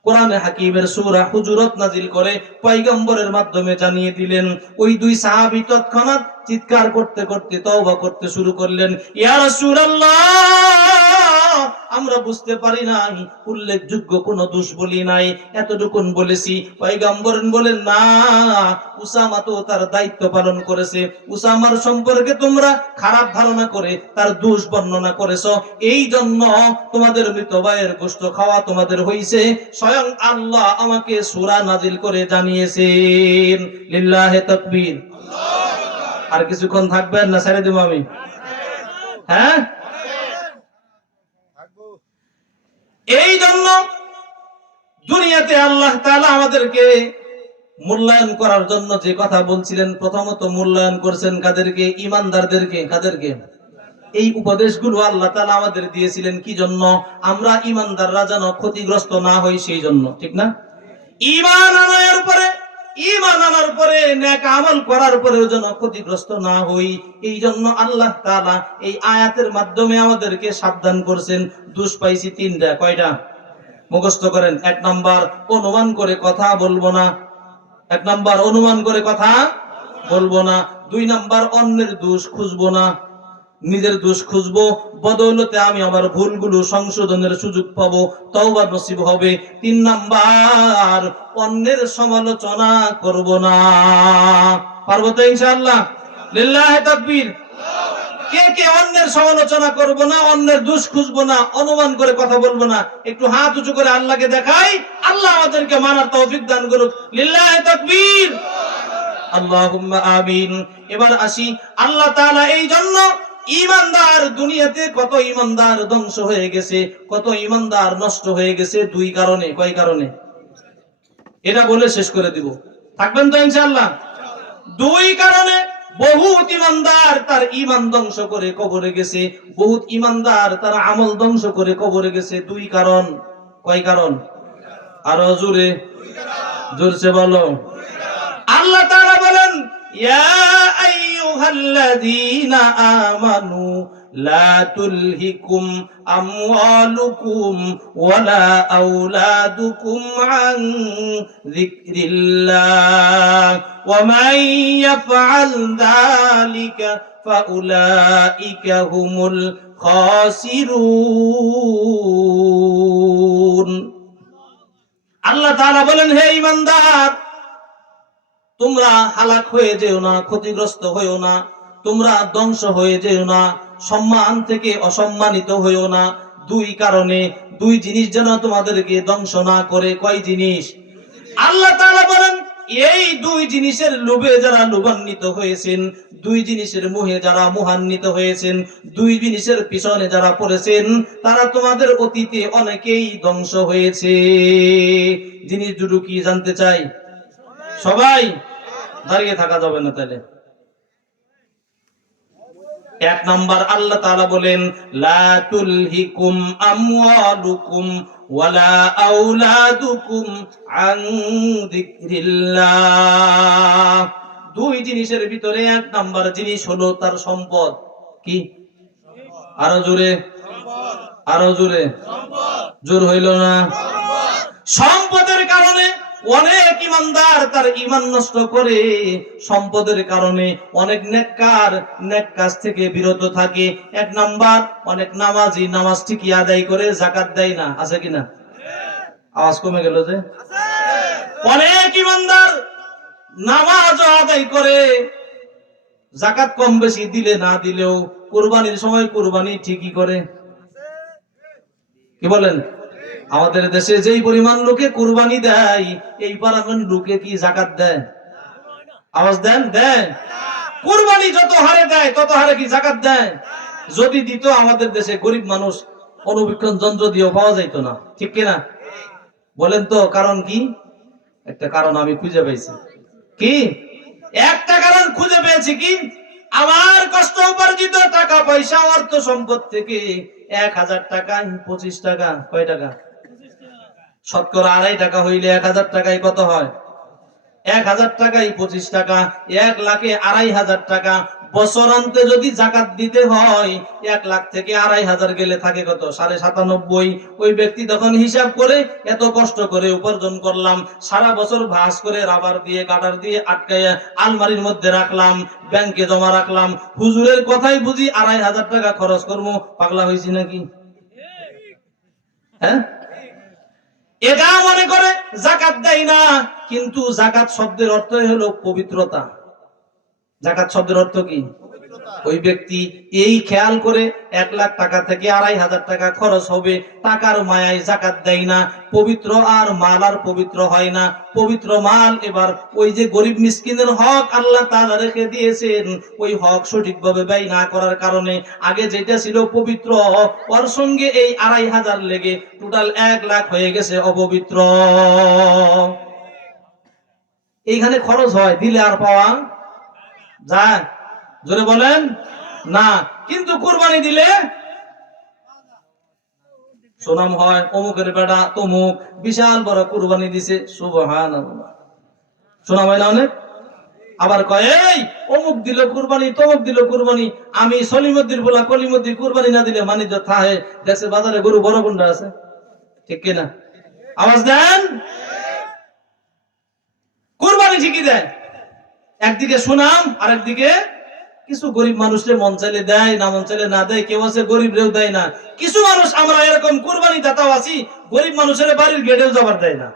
কোরআনে হাকিমের সূরা হুজুরাত নাজিল করে পয়গম্বরের মাধ্যমে জানিয়ে দিলেন। ওই দুই সাহাবী তৎক্ষণাৎ চিৎকার করতে করতে তওবা করতে শুরু করলেন, ইয়া রাসূলুল্লাহ, আমরা বুঝতে পারি নাই, উল্লেখযোগ্য কোনো দোষ বলি নাই, এতটুকুন বলেছি। পয়গম্বর বলেন না, উসামা তো তার দায়িত্ব পালন করেছে, উসামার সম্পর্কে তোমরা খারাপ ধারণা করে তার দোষ বর্ণনা করেছো, এই জন্য তোমাদের মৃত ভাইয়ের গোশত খাওয়া তোমাদের হইছে। স্বয়ং আল্লাহ আমাকে সূরা নাজিল করে জানিয়েছেন। লিল্লাহি তাকবীর। আর কিছুক্ষণ থাকবেন না ছেড়ে দেব আমি? হ্যাঁ, এই জন্য দুনিয়াতে আল্লাহ তাআলা আমাদেরকে মূল্যায়ন করার জন্য যে কথা বলছিলেন, প্রথমত মূল্যায়ন করছেন কাদেরকে? ঈমানদারদেরকে। কাদেরকে? এই উপদেশগুলো আল্লাহ তাআলা আমাদের দিয়েছিলেন কি জন্য? আমরা ঈমানদাররা যেন ক্ষতিগ্রস্ত না হই, সেই জন্য। ঠিক না? ঈমান আনার পরে নেক আমল করার পরেও যেন ক্ষতিগ্রস্ত না হই, এই জন্য আল্লাহ তাআলা এই আয়াতের মাধ্যমে আমাদেরকে সাবধান করছেন। দোষ পাইছি তিনটা। কয়টা? মুখস্থ করেন। 1 নাম্বার, অনুমান করে কথা বলবো না। 1 নাম্বার, অনুমান করে কথা বলবো না। 2 নাম্বার, অন্যের দোষ খুঁজবো না, নিজের দোষ খুঁজবো, বদৌলতে আমি আমার ভুলগুলো সংশোধনের সুযোগ পাবো, তওবা নসিব হবে। 3 নাম্বার, অন্যের সমালোচনা করব না। পারবো তো ইনশাআল্লাহ? লিল্লাহি তাকবীর। কে কে অন্যের সমালোচনা করব না, অন্যের দোষ খুঁজবো না, অনুমান করে কথা বলবো না? একটু হাত উঁচু করে আল্লাহকে দেখাই, আল্লাহ আমাদেরকে মানার তৌফিক দান করুক। লিল্লাহি তাকবীর, আল্লাহুম্মা আমিন। এবার আসি, আল্লাহ তাআলা এই জন্য ঈমানদার, দুনিয়াতে কত ঈমানদার ধ্বংস হয়ে গেছে, কত ঈমানদার নষ্ট হয়ে গেছে 2 কারণে। কয় কারণে? এটা বলে শেষ করে দিব। থাকবেন তো ইনশাআল্লাহ? 2 কারণে বহুত ঈমানদার তার ঈমান ধ্বংস করে কবরে গেছে, বহুত ঈমানদার তার আমল ধ্বংস করে কবরে গেছে। 2 কারণ। কয় কারণ? আরো জোরে, জোরসে বলো। আল্লাহ তাআলা বলেন, ইয়া আইয়ুহাল্লাযীনা আমানু লা তুলহিকুম আমওয়ালুকুম ওয়ালা আওলাদুকুম আন যিকরিল্লাহ ওয়া মান ইয়াফআল যালিকা ফাউলাইকা হুমুল খাসিরুন। আল্লাহ তাআলা বলেন, হে ঈমানদার, তোমরা হালাক হয়ে যেও না, ক্ষতিগ্রস্ত হয়েও না, তোমরা ধ্বংস হয়ে যেও না, সম্মান থেকে অসম্মানিত হয়েও না। 2 কারণে, 2 জিনিস যেন তোমাদেরকে ধ্বংস না করে। কয় জিনিস? আল্লাহ তাআলা বলেন, এই 2 জিনিসের লোভে যারা লোভান্বিত হয়েছেন, 2 জিনিসের মোহে যারা মোহান্বিত হয়েছেন, 2 জিনিসের পিছনে যারা পড়েছেন, তারা তোমাদের অতীতে অনেকেই ধ্বংস হয়েছে। জিনিস দুটো কি জানতে চাই? সবাই দাঁড়িয়ে থাকা যাবে না তাহলে। 1 নাম্বার, আল্লাহ তাআলা বলেন, লা তুলহিকুম আমওয়ালুকুম ওয়ালা আওলাদুকুম আন যিকরিল্লাহ। 2 জিনিসের ভিতরে 1 নাম্বার জিনিস হলো তার সম্পদ। কি? আরো জোরে, আরো জোরে। জোর হইল না? সম্পদের কারণে অনেক ঈমানদার তার ঈমান নষ্ট করে, সম্পদের কারণে অনেক নেককার নেক কাজ থেকে বিরত থাকে। 1 নাম্বার, অনেক নামাজি নামাজ ঠিকই আদায় করে, যাকাত দেয় না। আছে কিনা? আওয়াজ কমে গেল যে। অনেক ঈমানদার নামাজ আদায় করে, যাকাত কম বেশি দিলে না দিলেও কুরবানির সময় কুরবানি ঠিকই করে। কি বলেন? আমাদের দেশে যেই পরিমাণ লোকে কুরবানি দেয়, এই পরিমাণ লোকে কি যাকাত দেয়? আওয়াজ দেন, দেয়? কুরবানি যত হারে দেয় তত হারে কি যাকাত দেয়? যদি দিত, আমাদের দেশে গরিব মানুষ অনুবীক্ষণ যন্ত্র দিয়েও পাওয়া যাইত না। ঠিক কিনা? বলেন তো কারণ কি? একটা কারণ আমি খুঁজে পেয়েছি। কি? একটা কারণ খুঁজে পেয়েছি। কি? আমার কষ্ট উপার্জিত টাকা পয়সা অর্থ সম্পদ থেকে 1000 টাকায় 25 টাকা। কয় টাকা? শতকরা 2.5 টাকা হইলে 1000 টাকায় কত হয়? 1000 টাকায় 25 টাকা, 1 লাখে 2500 টাকা। বছরান্তে যদি যাকাত দিতে হয়, 1 লাখ থেকে 2500 গেলে থাকে কত? 97.5। ওই ব্যক্তি তখন হিসাব করে, এত কষ্ট করে উপার্জন করলাম, সারা বছর ভাঁজ করে রাবার দিয়ে গাটার দিয়ে আটকাইয়া আলমারির মধ্যে রাখলাম, ব্যাংকে জমা রাখলাম, হুজুরের কথাই বুঝি 2500 টাকা খরচ করবো। পাগলা হয়েছি নাকি? হ্যাঁ, এটা মনে করে যাকাত দেয় না, কিন্তু যাকাত শব্দের অর্থই হলো পবিত্রতা। যাকাত শব্দের অর্থ কি? ওই ব্যক্তি এই খেয়াল করে 1 লাখ টাকা থেকে 2,500 টাকা খরচ হবে, টাকার মায়ায় যাকাত দেয় না, পবিত্র আর মাল আর পবিত্র হয় না। পবিত্র মাল এবার ওই যে গরিব মিসকিনের হক আল্লাহ তাআলা রেখে দিয়েছেন, ওই হক সঠিকভাবে ব্যয় না করার কারণে আগে যেটা ছিল পবিত্র, ওর সঙ্গে এই 2,500 লেগে টোটাল 1 লাখ হয়ে গেছে অপবিত্র। এইখানে খরচ হয়, দিলে আর পাওয়া যায়? জোরে বলেন না। কিন্তু কুরবানি দিলে সুনাম হয়, অমুকের বেটা তমুক বিশাল বড় কুরবানি দিছে, সুবহানাল্লাহ, শোনা হয় না অনেক? আবার কয় এই অমুক দিল কুরবানি, তমুক দিল কুরবানি, আমি সলিমুদ্দিন বলা কলিমুদ্দিন কুরবানি না দিলে মানিজ্য থাহে, দেশে বাজারে গরু বড় কোনটা আছে? ঠিক কিনা? আওয়াজ দেন। কুরবানি ঠিকই দেয়, একদিকে সুনাম আর একদিকে কিছু গরিব মানুষকে মন চাইলে দেয়, না মন চাইলে না দেয়। কেউ আছে গরিব রেও দেয় না। কিছু মানুষ আমরা এরকম কুরবানি দাতাও আছি, গরিব মানুষের বাড়ির গেটেও যাবার দেয় না।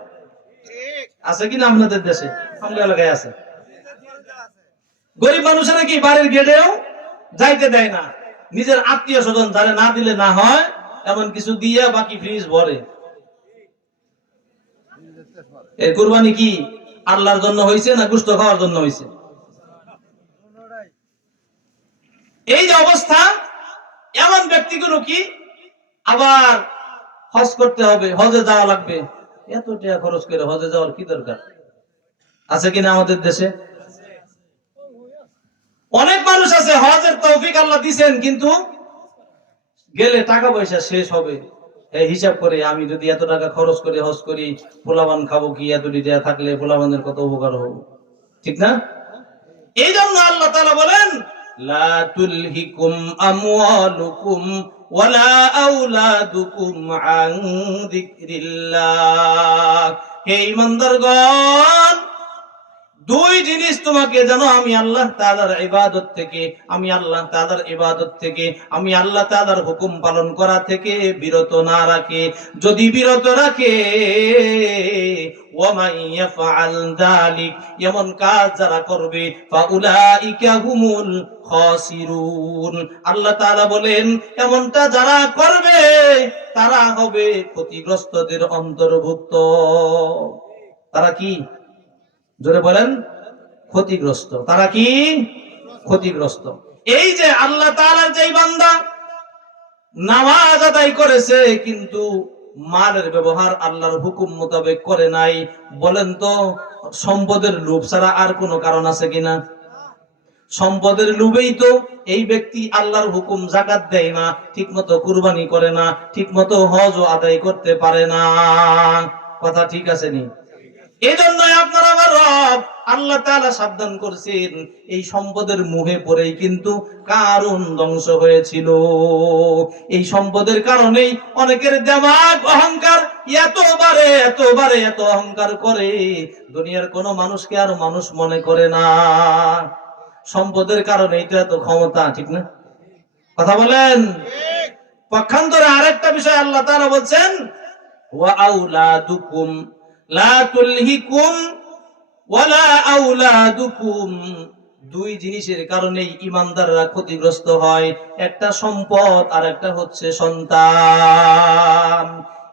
আছে কিনা আপনাদের দেশে? আমাদের এলাকায় আছে। গরিব মানুষের কি বাড়ির গেটেও যাইতে দেয় না, নিজের আত্মীয় স্বজন যারা না দিলে না হয় এমন কিছু দিয়ে বাকি ফ্রিজ ভরে। এই কুরবানি কি আল্লাহর জন্য হয়েছে না গোশত খাওয়ার জন্য হয়েছে? এই যে অবস্থা, এমন ব্যক্তিগুলো কি আবার হজ করতে হবে, হজে যাওয়া লাগবে, এত টাকা খরচ করে হজে যাওয়ার কি দরকার? আছে কিনা আমাদের দেশে? অনেক মানুষ আছে হজের তৌফিক আল্লাহ দিবেন, কিন্তু গেলে টাকা পয়সা শেষ হবে, এই হিসাব করে আমি যদি এত টাকা খরচ করে হজ করি, পোলাবান খাবো কি, এত টাকা থাকলে পোলাবানের কত উপকার হবে, ঠিক না? এই জন্য আল্লাহ তাআলা বলেন লা তুলহিকুম আমওয়ালুকুম ওয়ালা আওলাদুকুম আন যিকরিল্লাহ। হে ঈমানদারগণ, দুই জিনিস তোমাকে যেন আমি আল্লাহ তাআলার ইবাদত থেকে, আমি আল্লাহ তাআলার ইবাদত থেকে, আমি আল্লাহ তাআলার হুকুম পালন করা থেকে বিরত না রাখে। যদি বিরত রাখে, ওয়া মান ইয়াফআল যালিক, এমন কাজ যারা করবে, ফাউলাইকা হুমুল খাসিরুন, আল্লাহ তাআলা বলেন এমনটা যারা করবে তারা হবে ক্ষতিগ্রস্তদের অন্তর্ভুক্ত। তারা কি? জোরে বলেন, ক্ষতিগ্রস্ত। তারা কি? ক্ষতিগ্রস্ত। এই যে আল্লাহ তাআলার যেই বান্দা নামাজ আদায় করেছে কিন্তু মালের ব্যবহার আল্লাহর হুকুম মোতাবেক করে নাই, বলেন তো সম্পদের লোভ ছাড়া আর কোনো কারণ আছে কিনা? সম্পদের লোভেই তো এই ব্যক্তি আল্লাহর হুকুম যাকাত দেয় না, ঠিকমতো কুরবানি করে না, ঠিকমতো হজ আদায় করতে পারে না। কথা ঠিক আছে নি? এজন্যই আপনার আমার রব আল্লাহ তাআলা সাবধান করেছেন, এই সম্পদের মোহে পড়েই কিন্তু কারুন ধ্বংস হয়েছিল। এই সম্পদের কারণেই অনেকের দেমাগ অহংকার এত অহংকার করে, দুনিয়ার কোন মানুষকে আর মানুষ মনে করে না। সম্পদের কারণেই তো এত ক্ষমতা, ঠিক না? কথা বলেন। পক্ষান্তরে আরেকটা বিষয় আল্লাহ তাআলা বলছেন ওয়া আউলাদুকুম লা তুলহিকুম ওয়ালা আউলাদুকুম, দুই জিনিসের কারণে ঈমানদাররা ক্ষতিগ্রস্ত হয়, একটা সম্পদ আর একটা হচ্ছে সন্তান।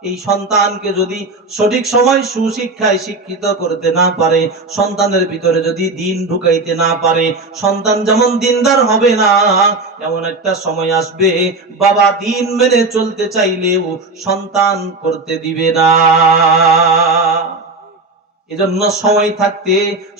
এই সন্তানকে যদি সঠিক সময় সুশিক্ষায় শিক্ষিত করতে না পারে, সন্তানের ভিতরে যদি দ্বীন ঢুকাইতে না পারে, সন্তান যেমন দ্বীনদার হবে না, এমন একটা সময় আসবে বাবা দ্বীন মেনে চলতে চাইলেও সন্তান করতে দিবে না। এজন্য সময় থাকতে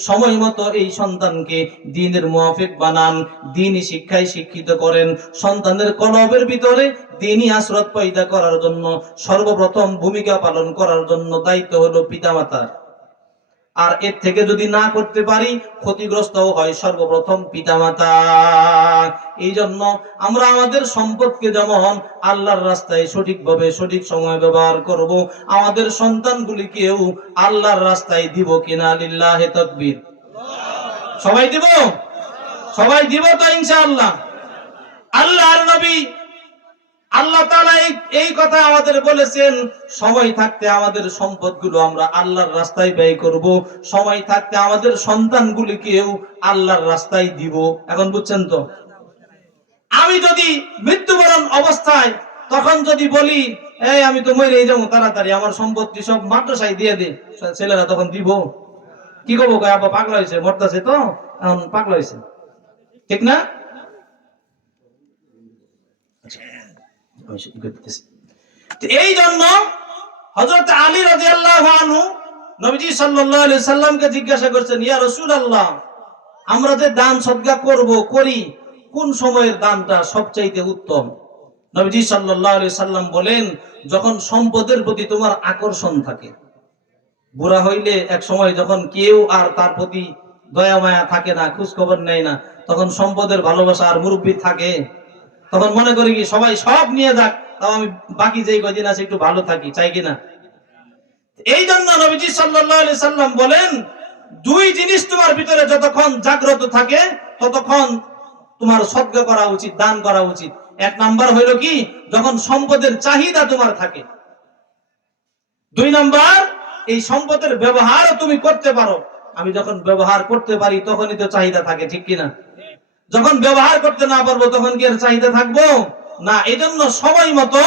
সময় মতো এই সন্তানকে দ্বীনের মুয়াফিক বানান, দ্বীনি শিক্ষায় শিক্ষিত করেন। সন্তানের কলবের ভিতরে দ্বীনি আসরত পয়দা করার জন্য সর্বপ্রথম ভূমিকা পালন করার জন্য দায়িত্ব হলো পিতামাতার। আর এর থেকে যদি না করতে পারি, ক্ষতিগ্রস্ত হয় সর্বপ্রথম পিতামাতা। এই জন্য আমরা আমাদের সম্পদকে যেমন আল্লাহর রাস্তায় সঠিকভাবে সঠিক সময় ব্যবহার করব, আমাদের সন্তানগুলিকেও আল্লাহর রাস্তায় দিব কিনা? লিল্লাহি তাকবীর। সবাই দিব? সবাই দিব তো ইনশাআল্লাহ। আল্লাহর নবী আল্লাহ তাআলা এই কথা আমাদের বলেছেন, সময় থাকতে আমাদের সম্পদগুলো আমরা আল্লাহর রাস্তায় ব্যয় করব, সময় থাকতে আমাদের সন্তানগুলিকেও আল্লাহর রাস্তায় দিব। এখন বুঝছেন তো? আমি যদি মৃত্যুবরণ অবস্থায় তখন যদি বলি এই আমি তো মরেই যাবো, তাড়াতাড়ি আমার সম্পত্তি সব মাদ্রাসায় দিয়ে দে, ছেলেরা তখন দিব? কি করবো? আব্বা পাগলা হয়েছে, মরতেছে তো এখন পাগলা হয়েছে, ঠিক না? এই জন্য হযরত আলী রাদিয়াল্লাহু আনহু নবীজি সাল্লাল্লাহু আলাইহি সাল্লামকে জিজ্ঞাসা করছেন, ইয়া রাসূলুল্লাহ, আমরা যে দান সদকা করি কোন সময়ের দানটা সবচাইতে উত্তম? নবীজি সাল্লাল্লাহু আলাইহি সাল্লাম বলেন, যখন সম্পদের প্রতি তোমার আকর্ষণ থাকে। বুড়া হইলে এক সময় যখন কেউ আর তার প্রতি দয়া মায়া থাকে না, খোঁজ খবর নেয় না, তখন সম্পদের ভালোবাসা আর মুরব্বি থাকে, তখন মনে করি কি সবাই সব নিয়ে যাক, তাও আমি বাকি যেই কদিন আছে একটু ভালো থাকি, চাই কিনা? এই জন্য নবীজি সাল্লাল্লাহু আলাইহি সাল্লাম বলেন, দুই জিনিস তোমার ভিতরে যতক্ষণ জাগ্রত থাকে ততক্ষণ তোমার সদকা করা উচিত, দান করা উচিত। এক নাম্বার হইল কি, যখন সম্পদের চাহিদা তোমার থাকে। দুই নাম্বার, এই সম্পদের ব্যবহার তুমি করতে পারো। আমি যখন ব্যবহার করতে পারি তখনই তো চাহিদা থাকে, ঠিক কিনা? যখন ব্যবহার করতে না পারবো তখন কি আর চাহিদা থাকবো না? এজন্য সময় মতো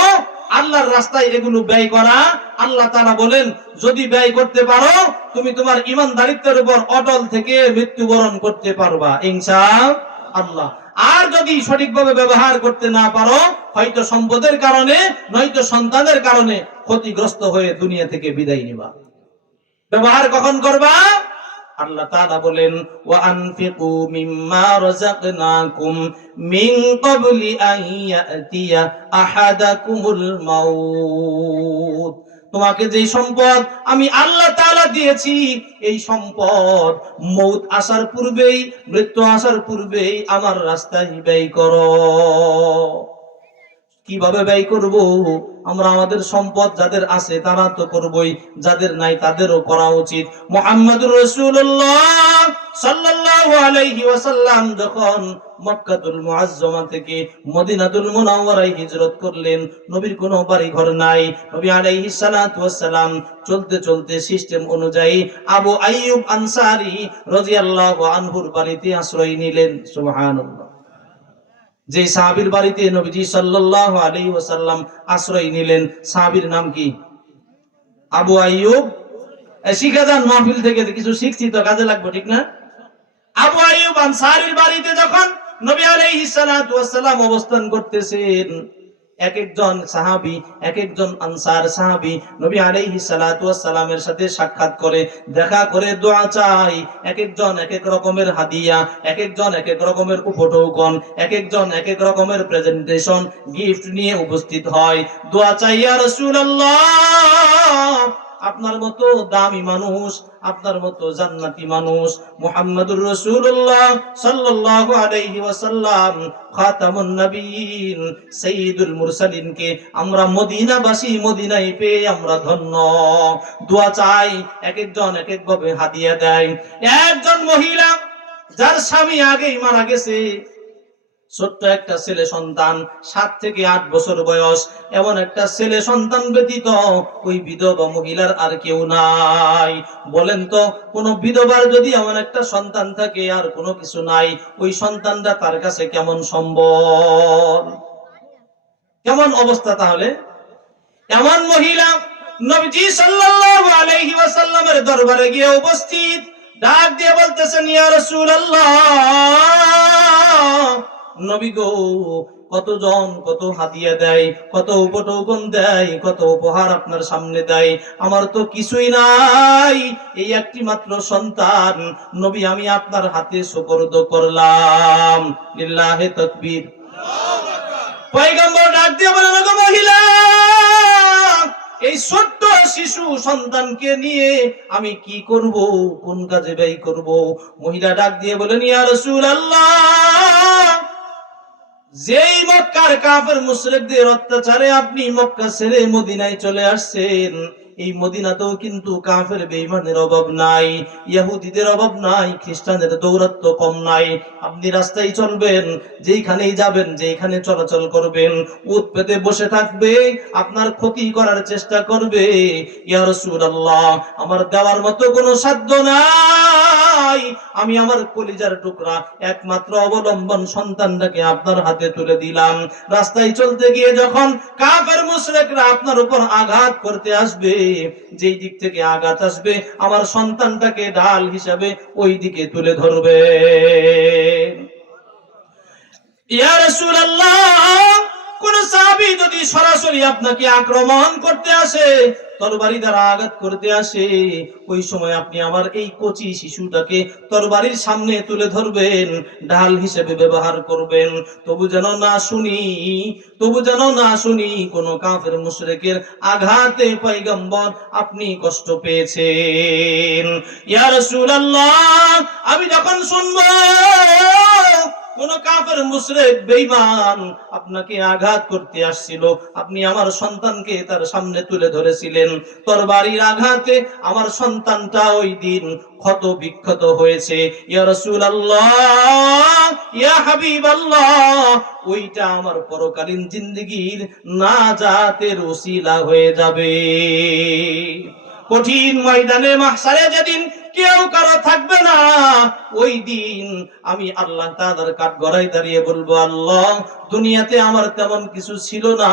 আল্লাহর রাস্তায় এগুলো ব্যয় করা। আল্লাহ তাআলা বলেন, যদি ব্যয় করতে পারো তুমি তোমার ঈমানদারিত্বের উপর অটল থেকে মৃত্যুবরণ করতে পারবা ইনশাআল্লাহ। আর যদি সঠিকভাবে ব্যবহার করতে না পারো, হয়তো সম্পদের কারণে নয়তো সন্তানের কারণে ক্ষতিগ্রস্ত হয়ে দুনিয়া থেকে বিদায় নিবা। ব্যবহার কখন করবা? আল্লাহ তাআলা বলেন, ওয়া আনফিকু মিম্মা রাযাকনাকুম মিন ক্বাবলি আন ইয়াতিয়া আহাদাকুমুল মাউত। তোমাকে যে সম্পদ আমি আল্লাহ তাআলা দিয়েছি, এই সম্পদ মউত আসার পূর্বেই, মৃত্যু আসার পূর্বেই আমার রাস্তায় ব্যয় করো। কিভাবে ব্যয় করব? আমরা আমাদের সম্পদ যাদের আছে তারা তো করবই, যাদের নাই তাদেরও করা উচিত। মুহাম্মদুর রাসূলুল্লাহ সাল্লাল্লাহু আলাইহি ওয়াসাল্লাম যখন মক্কাতুল মুআজ্জামা থেকে মদিনাতুল মুনাওয়ারায় হিজরত করলেন, নবীর কোনো বাড়ি ঘর নাই। নবী আলাইহিস সালাতু ওয়াস সালাম চলতে চলতে সিস্টেম অনুযায়ী আবু আইয়ুব আনসারী রাদিয়াল্লাহু আনহুর বাড়িতে আশ্রয় নিলেন। সুবহানাল্লাহ। যে সাহাবীর বাড়িতে নবীজি সাল্লাল্লাহু আলাইহি ওয়াসাল্লাম আশ্রয় নিলেন, সাহাবীর নাম কি? আবু আইয়ুব। শিখা যান মাহফিল থেকে, কিছু শিখছি তো কাজে লাগবে, ঠিক না? আবু আইয়ুব আনসারীর বাড়িতে যখন নবী আলাইহিস সালাতু ওয়াস সালাম অবস্থান করতেছেন, এক একজন সাহাবী, এক একজন আনসার সাহাবী নবী আলাইহিস সালাতু ওয়াস সালামের সাথে সাক্ষাৎ করে, দেখা করে দোয়া চাই। এক একজন এক এক রকমের হাদিয়া, এক একজন এক এক রকমের উপঢৌকন, এক একজন এক এক রকমের প্রেজেন্টেশন গিফট নিয়ে উপস্থিত হয়। দোয়া চাই, ইয়া রাসূলুল্লাহ, আপনার মতো দামি মানুষ, আপনার মতো জান্নাতি মানুষ মুহাম্মদুর রাসূলুল্লাহ সাল্লাল্লাহু আলাইহি ওয়াসাল্লাম খাতামুন নবিয়্যিন সাইয়্যিদুল মুরসালিন কে আমরা মদিনাবাসী, মদিনায় পেয়ে আমরা ধন্য। দোয়া চাই। এক একজন এক এক ভাবে হাদিয়া দেয়। একজন মহিলা যার স্বামী আগেই মারা গেছে, ছোট্ট একটা ছেলে সন্তান, 7 থেকে 8 বছর বয়স, এমন একটা ছেলে সন্তান ব্যতীত ওই বিধবা মহিলার আর কেউ নাই। বলেন তো, কোন বিধবার যদি এমন একটা সন্তান থাকে আর কোনো কিছু নাই, ওই সন্তানটা তার কাছে কেমন সম্বল, কেমন অবস্থা? তাহলে এমন মহিলা নবীজি সাল্লাল্লাহু আলাইহি ওয়াসাল্লামের দরবারে গিয়ে উপস্থিত, ডাক দিয়ে বলতেছেন, ইয়া রাসূলুল্লাহ, নবী গো, কতজন কত হাদিয়া দেয়, কত উপঢৌকন দেয়, কত উপহার আপনার সামনে দেয়, আমার তো কিছুই নাই, এই একটি মাত্র সন্তান নবী আমি আপনার হাতে সুপর্দ করলাম। লিল্লাহি তাকবীর। পয়গম্বর ডাক দিয়ে বলেন, ওগো মহিলা, এই ছোট্ট শিশু সন্তানকে নিয়ে আমি কি করব, কোন কাজে ব্যয় করব? মহিলা ডাক দিয়ে বলেন, ইয়া রাসূলুল্লাহ, যেই মক্কার কাফের মুশরিকদের অত্যাচারে আপনি মক্কা ছেড়ে মদিনায় চলে আসছেন, এই মদিনাতেও কিন্তু কাফের বেঈমানের অভাব নাই, ইহুদিদের অভাব নাই, খ্রিস্টানদের দৌরাত্ম্য কম নাই। আপনি রাস্তায় চলবেন, যেইখানেই যাবেন, যেইখানে চলাচল করবেন, উট পেতে বসে থাকবে, আপনার ক্ষতি করার চেষ্টা করবে। ইয়া রাসূলুল্লাহ, আমার দেওয়ার মতো কোনো সাধ্য নাই, আমি আমার কলিজার টুকরা একমাত্র অবলম্বন সন্তানটাকে আপনার হাতে তুলে দিলাম। রাস্তায় চলতে গিয়ে যখন কাফের মুশরিকরা আপনার উপর আঘাত করতে আসবে, যেই দিক থেকে আঘাত আসবে আমার সন্তানটাকে ঢাল হিসাবে ওই দিকে তুলে ধরবে। ইয়া রাসূলুল্লাহ, কোন সাহাবী যদি সরাসরি আপনাকে আক্রমণ করতে আসে, তরবারি দ্বারা আঘাত করতে আসে, ওই সময় আপনি আমার এই কচি শিশুটাকে তরবারির সামনে তুলে ধরবেন, ঢাল হিসেবে ব্যবহার করবেন। তবু যেন না শুনি কোন কাফের মুশরিকের আঘাতে পয়গম্বর আপনি কষ্ট পেয়েছেন। ইয়া রাসূলুল্লাহ, আমি যখন শুনবো কোন কাফের মুশরিক বেঈমান আপনাকে আঘাত করতে আসছিল, আপনি আমার সন্তানকে তার সামনে তুলে ধরেছিলেন, তরবারির আঘাতে আমার সন্তানটা ওই দিন ক্ষত বিক্ষত হয়েছে, ইয়া রাসূলুল্লাহ, ইয়া হাবিবাল্লাহ, ওইটা আমার পরকালীন জিন্দেগীর নাজাতের ওসিলা হয়ে যাবে। কঠিন ময়দানে মাহশারে যেদিন কেউ কারো থাকবে না, ওই দিন আমি আল্লাহ তাআলার কাঠগড়ায় দাঁড়িয়ে বলবো, আল্লাহ, দুনিয়াতে আমার তেমন কিছু ছিল না,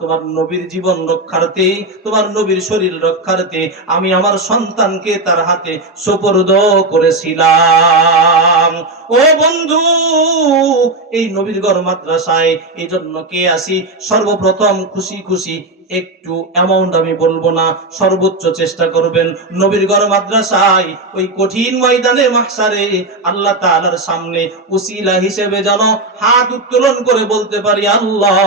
তোমার নবীর জীবন রক্ষার্থে, তোমার নবীর শরীর রক্ষার্থে আমি আমার সন্তানকে তার হাতে সুপর্দ করেছিলাম। ও বন্ধু, এই নবীর ঘর মাদ্রাসায় এই জন্য কে আসি, সর্বপ্রথম খুশি খুশি একটু অ্যামাউন্ট আমি বলবো না, সর্বোচ্চ চেষ্টা করবেন নবীর ঘর মাদ্রাসায় ওই কঠিন ময়দানে মাহশারে আল্লাহ তাআলার সামনে উসিলা হিসেবে যেন হাত উত্তোলন করে বলতে পারি, আল্লাহ,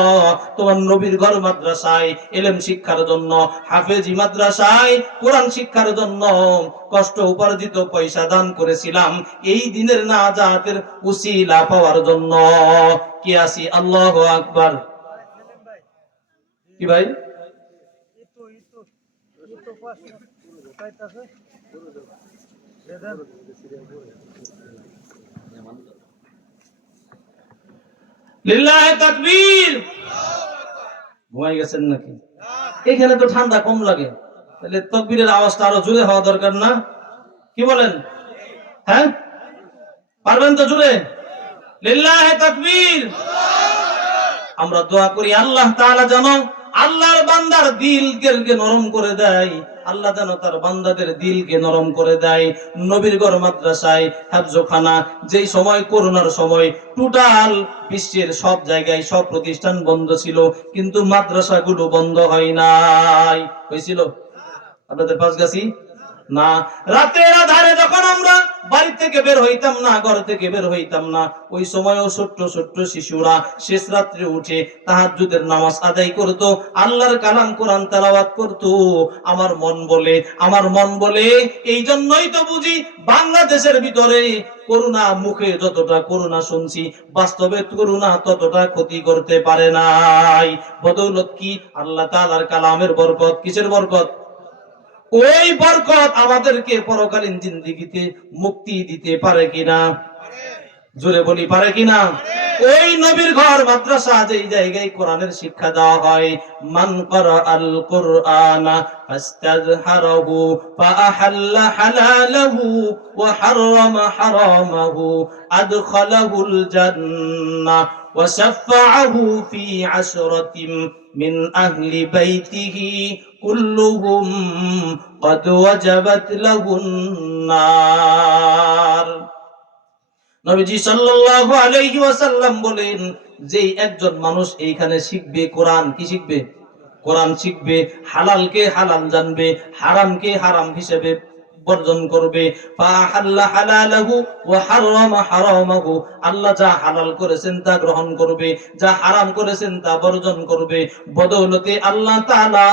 তোমার নবীর ঘর মাদ্রাসায় ইলম শিক্ষার জন্য, হাফেজি মাদ্রাসায় কোরআন শিক্ষার জন্য কষ্ট উপার্জিত পয়সা দান করেছিলাম এই দিনের নাজাতের উসিলা পাওয়ার জন্য। কি আসি? আল্লাহু আকবার। কি ভাই? লিল্লাহি তাকবীর। ঘুমাই গেছেন নাকি? এখানে তো ঠান্ডা কম লাগে, তাহলে তাকবীরের আওয়াজটা আরো জোরে হওয়া দরকার না? কি বলেন? হ্যাঁ, পারবেন তো জোরে? লিল্লাহি তাকবীর। আমরা দোয়া করি আল্লাহ তাআলা যেন আল্লাহর বান্দার দিলকে নরম করে দেয়, আল্লাহ যেন তার বান্দাদের দিলকে নরম করে দেয়। নবীর ঘর মাদ্রাসায় হাফজখানা, যেই সময় করোনার সময় টোটাল বিশ্বের সব জায়গায় সব প্রতিষ্ঠান বন্ধ ছিল, কিন্তু মাদ্রাসাগুলো বন্ধ হয় নাই। হয়েছিল আপনাদের পাশগাছি? না। রাতের আধারে যখন আমরা বাড়ি থেকে বের হইতাম না, ঘর থেকে বের হইতাম না, ওই সময়ও ছোট্ট ছোট্ট শিশুরা শেষ রাত্রে উঠে তাহাজ্জুদের নামাজ আদায় করত, আল্লাহর কালাম কোরআন তেলাওয়াত করত। আমার মন বলে এই জন্যই তো বুঝি বাংলাদেশের ভিতরে করোনা, মুখে যতটা করোনা শুনছি, বাস্তবে করোনা ততটা ক্ষতি করতে পারে নাই। বদৌলত কি? আল্লাহ তাআলার কালামের বরকত। কিসের বরকত? ওই বরকত আমাদেরকে পরকালীন জিন্দেগিতে মুক্তি দিতে পারে কিনা? জোরে বলি, পারে কিনা? ওই নবীর ঘর মাদ্রাসা যেই জায়গায় কোরআনের শিক্ষা দেওয়া হয়, মান ক্বারাআল কুরআনা ফাস্তাযহারাহু ফাআহাল্লা হালালাহু ওয়া হাররামা হারামাহু আদখালাহুল জান্নাহ ওয়া শাফাআহু ফি আশরাতিন মিন আহলি বাইতিহি কুল্লুহুম ক্বাদ ওয়াজাবাত লাহুন নার। নবীজি সাল্লাল্লাহু আলাইহি ওয়াসাল্লাম বলেন, যেই একজন মানুষ এইখানে শিখবে কোরআন, কি শিখবে? কোরআন শিখবে, হালালকে হালাল জানবে, হারামকে হারাম হিসেবে বর্জন করবে, ফাহাল্লা হালালাহু ওয়া হারামা হারামাহু, আল্লাহ যা হালাল করেছেন তা গ্রহণ করবে, যা হারাম করেছেন তা বর্জন করবে। বদৌলতে আল্লাহ তাআলা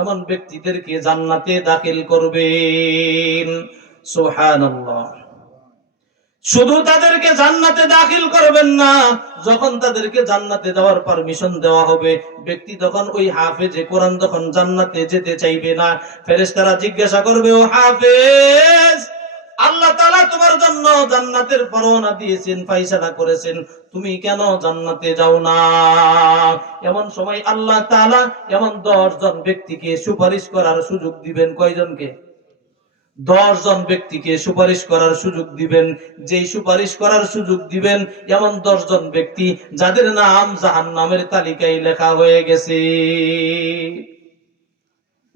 এমন ব্যক্তিদেরকে জান্নাতে দাখিল করবেন। সুবহানাল্লাহ। শুধু তাদেরকে জান্নাতে দাখিল করবেন না, যখন তাদেরকে জান্নাতে যাওয়ার পারমিশন দেওয়া হবে, ব্যক্তি তখন ওই হাফেজে কোরআন তখন জান্নাতে যেতে চাইবে না। ফেরেশতারা জিজ্ঞাসা করবে, ও হাফেজ, আল্লাহ তাআলা তোমার জন্য জান্নাতের পরোয়ানা দিয়েছেন, ফায়সালা করেছেন, তুমি কেন জান্নাতে যাও না? এমন সময় আল্লাহ তাআলা এমন 10 জন ব্যক্তিকে সুপারিশ করার সুযোগ দিবেন। কয়জনকে? 10 জন ব্যক্তিকে সুপারিশ করার সুযোগ দিবেন। যেই সুপারিশ করার সুযোগ দিবেন এমন 10 জন ব্যক্তি যাদের নাম জাহান্নামের তালিকায় লেখা হয়ে গেছে।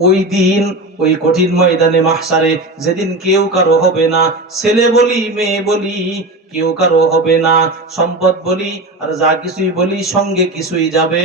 ওই দিন ওই কঠিন ময়দানে মাহশারে, যেদিন কেউ কারো হবে না, ছেলে বলি মেয়ে বলি কেউ কারো হবে না, সম্পদ বলি আর যা কিছুই বলি সঙ্গে কিছুই যাবে